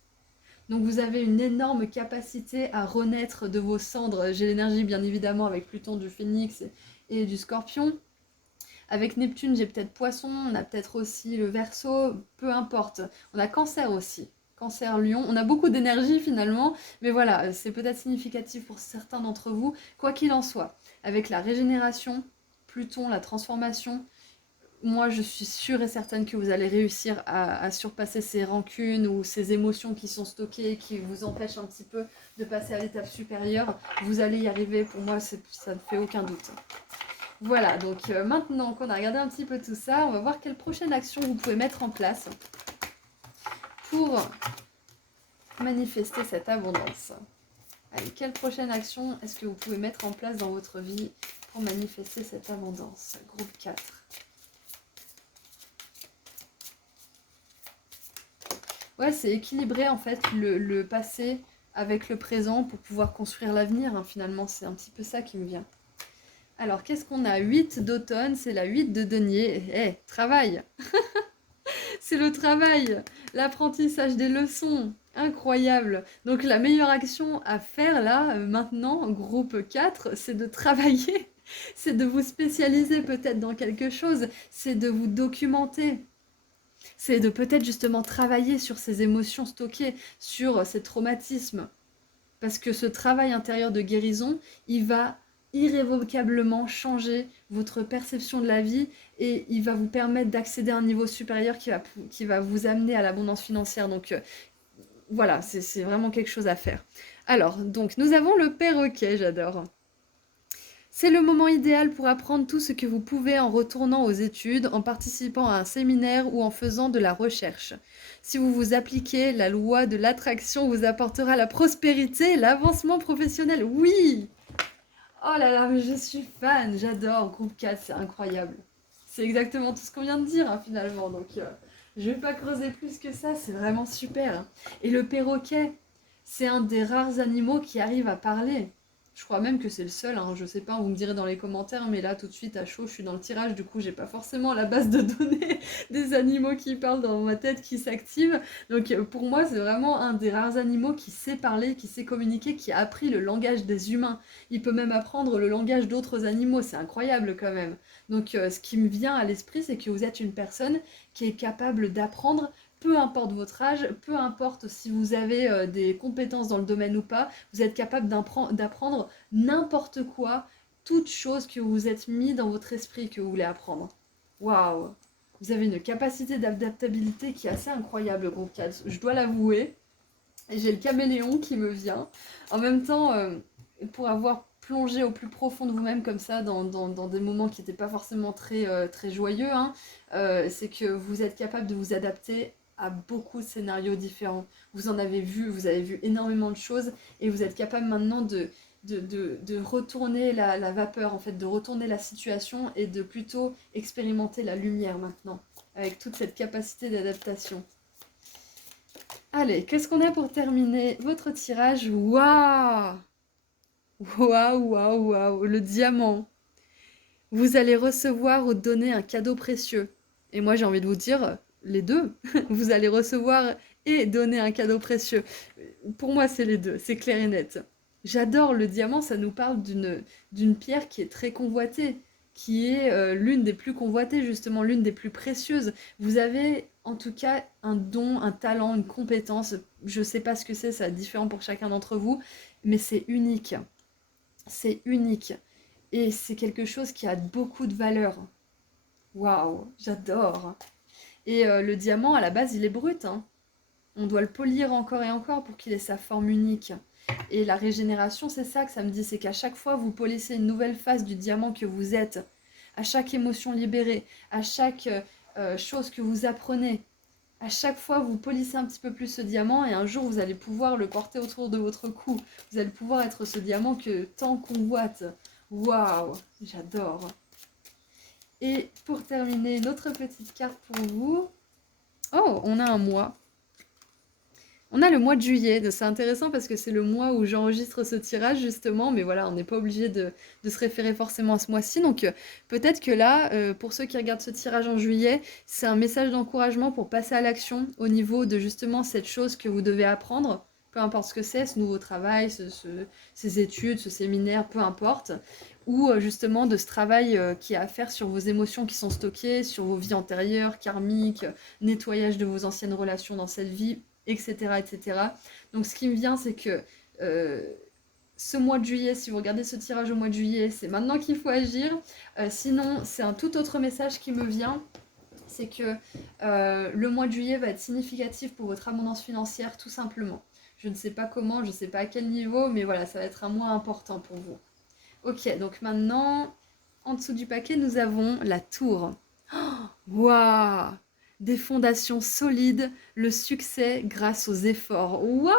Donc vous avez une énorme capacité à renaître de vos cendres. J'ai l'énergie bien évidemment avec Pluton du Phénix et du Scorpion. Avec Neptune, j'ai peut-être Poisson, on a peut-être aussi le Verseau, peu importe. On a Cancer aussi. Cancer, Lion, on a beaucoup d'énergie finalement, mais voilà, c'est peut-être significatif pour certains d'entre vous. Quoi qu'il en soit, avec la régénération, Pluton, la transformation, moi je suis sûre et certaine que vous allez réussir à surpasser ces rancunes ou ces émotions qui sont stockées, qui vous empêchent un petit peu de passer à l'étape supérieure. Vous allez y arriver, pour moi ça ne fait aucun doute. Voilà, donc maintenant qu'on a regardé un petit peu tout ça, on va voir quelle prochaine action vous pouvez mettre en place pour manifester cette abondance. Allez, quelle prochaine action est-ce que vous pouvez mettre en place dans votre vie pour manifester cette abondance? Groupe 4. Ouais, c'est équilibrer en fait le passé avec le présent pour pouvoir construire l'avenir, hein, finalement, c'est un petit peu ça qui me vient. Alors, qu'est-ce qu'on a? 8 d'automne, c'est la 8 de denier. Eh, travail. C'est le travail, l'apprentissage des leçons. Incroyable. Donc la meilleure action à faire là, maintenant, groupe 4, c'est de travailler. C'est de vous spécialiser peut-être dans quelque chose. C'est de vous documenter. C'est de peut-être justement travailler sur ces émotions stockées, sur ces traumatismes. Parce que ce travail intérieur de guérison, il va irrévocablement changer votre perception de la vie et il va vous permettre d'accéder à un niveau supérieur qui va vous amener à l'abondance financière. Donc voilà, c'est vraiment quelque chose à faire. Alors, donc, nous avons le perroquet, j'adore. C'est le moment idéal pour apprendre tout ce que vous pouvez en retournant aux études, en participant à un séminaire ou en faisant de la recherche. Si vous vous appliquez, la loi de l'attraction vous apportera la prospérité et l'avancement professionnel. Oui! Oh là là, mais je suis fan, j'adore. Groupe 4, c'est incroyable. C'est exactement tout ce qu'on vient de dire, hein, finalement. Donc, je vais pas creuser plus que ça, c'est vraiment super. Et le perroquet, c'est un des rares animaux qui arrive à parler. Je crois même que c'est le seul, hein, je sais pas, vous me direz dans les commentaires, mais là tout de suite à chaud, je suis dans le tirage, du coup j'ai pas forcément la base de données des animaux qui parlent dans ma tête qui s'active. Donc pour moi c'est vraiment un des rares animaux qui sait parler, qui sait communiquer, qui a appris le langage des humains. Il peut même apprendre le langage d'autres animaux, c'est incroyable quand même. Donc ce qui me vient à l'esprit c'est que vous êtes une personne qui est capable d'apprendre peu importe votre âge, peu importe si vous avez des compétences dans le domaine ou pas, vous êtes capable d'apprendre n'importe quoi, toute chose que vous êtes mis dans votre esprit que vous voulez apprendre. Waouh! Vous avez une capacité d'adaptabilité qui est assez incroyable, groupe 4, je dois l'avouer. Et j'ai le caméléon qui me vient. En même temps, pour avoir plongé au plus profond de vous-même comme ça, dans des moments qui n'étaient pas forcément très joyeux, hein, c'est que vous êtes capable de vous adapter à beaucoup de scénarios différents. Vous en avez vu, vous avez vu énormément de choses, et vous êtes capable maintenant de retourner la vapeur, en fait, de retourner la situation, et de plutôt expérimenter la lumière maintenant, avec toute cette capacité d'adaptation. Allez, qu'est-ce qu'on a pour terminer votre tirage? Waouh! Waouh, waouh, waouh! Le diamant. Vous allez recevoir ou donner un cadeau précieux. Et moi, j'ai envie de vous dire, les deux. Vous allez recevoir et donner un cadeau précieux. Pour moi, c'est les deux, c'est clair et net. J'adore le diamant, ça nous parle d'une pierre qui est très convoitée, qui est l'une des plus convoitées, justement, l'une des plus précieuses. Vous avez en tout cas un don, un talent, une compétence. Je sais pas ce que c'est, ça va être différent pour chacun d'entre vous, mais c'est unique. C'est unique. Et c'est quelque chose qui a beaucoup de valeur. Waouh, j'adore. Et le diamant, à la base, il est brut, hein. On doit le polir encore et encore pour qu'il ait sa forme unique. Et la régénération, c'est ça que ça me dit, c'est qu'à chaque fois, vous polissez une nouvelle face du diamant que vous êtes. À chaque émotion libérée, à chaque chose que vous apprenez. À chaque fois, vous polissez un petit peu plus ce diamant et un jour, vous allez pouvoir le porter autour de votre cou. Vous allez pouvoir être ce diamant que tant convoite. Waouh, j'adore. Et pour terminer, une autre petite carte pour vous. Oh, on a un mois. On a le mois de juillet, c'est intéressant parce que c'est le mois où j'enregistre ce tirage justement, mais voilà, on n'est pas obligé de se référer forcément à ce mois-ci. Donc peut-être que là, pour ceux qui regardent ce tirage en juillet, c'est un message d'encouragement pour passer à l'action au niveau de justement cette chose que vous devez apprendre, peu importe ce que c'est, ce nouveau travail, ces études, ce séminaire, peu importe, ou justement de ce travail qui est à faire sur vos émotions qui sont stockées, sur vos vies antérieures, karmiques, nettoyage de vos anciennes relations dans cette vie, etc., etc. Donc ce qui me vient, c'est que ce mois de juillet, si vous regardez ce tirage au mois de juillet, c'est maintenant qu'il faut agir. Sinon, c'est un tout autre message qui me vient. C'est que le mois de juillet va être significatif pour votre abondance financière, tout simplement. Je ne sais pas comment, je ne sais pas à quel niveau, mais voilà, ça va être un mois important pour vous. Ok, donc maintenant, en dessous du paquet, nous avons la tour. Waouh! Des fondations solides, le succès grâce aux efforts. Waouh!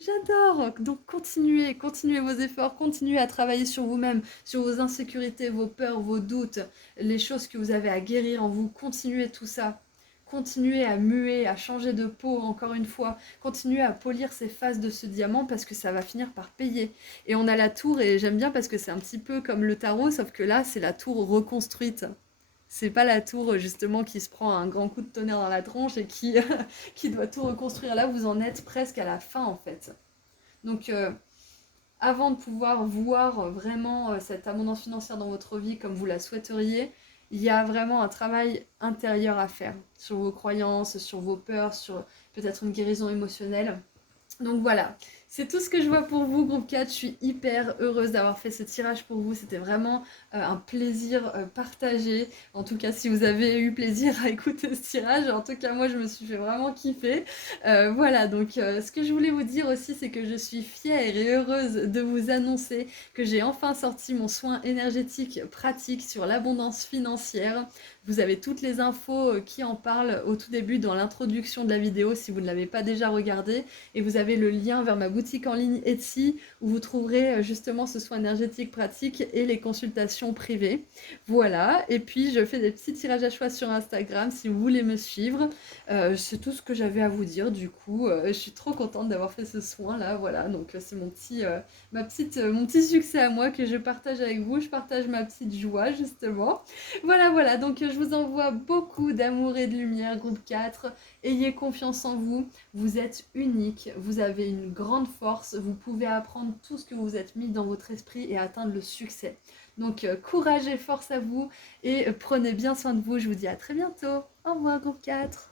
J'adore! Donc continuez, continuez vos efforts, continuez à travailler sur vous-même, sur vos insécurités, vos peurs, vos doutes, les choses que vous avez à guérir en vous. Continuez tout ça. Continuez à muer, à changer de peau encore une fois. Continuez à polir ces faces de ce diamant parce que ça va finir par payer. Et on a la tour et j'aime bien parce que c'est un petit peu comme le tarot, sauf que là c'est la tour reconstruite. C'est pas la tour justement qui se prend un grand coup de tonnerre dans la tronche et qui doit tout reconstruire. Là, vous en êtes presque à la fin en fait. Donc, avant de pouvoir voir vraiment cette abondance financière dans votre vie comme vous la souhaiteriez, il y a vraiment un travail intérieur à faire sur vos croyances, sur vos peurs, sur peut-être une guérison émotionnelle. Donc voilà, C'est tout ce que je vois pour vous, groupe 4. Je suis hyper heureuse d'avoir fait ce tirage pour vous. C'était vraiment un plaisir partagé. En tout cas, si vous avez eu plaisir à écouter ce tirage, en tout cas, moi, je me suis fait vraiment kiffer. Voilà, donc ce que je voulais vous dire aussi, c'est que je suis fière et heureuse de vous annoncer que j'ai enfin sorti mon soin énergétique pratique sur l'abondance financière. Vous avez toutes les infos qui en parlent au tout début dans l'introduction de la vidéo si vous ne l'avez pas déjà regardé. Et vous avez le lien vers ma boutique en ligne Etsy où vous trouverez justement ce soin énergétique pratique et les consultations privées. Voilà, et puis je fais des petits tirages à choix sur Instagram si vous voulez me suivre. C'est tout ce que j'avais à vous dire du coup. Je suis trop contente d'avoir fait ce soin là, voilà. Donc c'est mon petit succès à moi que je partage avec vous. Je partage ma petite joie justement. Voilà, voilà, donc je vous envoie beaucoup d'amour et de lumière, groupe 4. Ayez confiance en vous, vous êtes unique, vous avez une grande force, vous pouvez apprendre tout ce que vous êtes mis dans votre esprit et atteindre le succès. Donc courage et force à vous et prenez bien soin de vous, je vous dis à très bientôt. Au revoir groupe 4.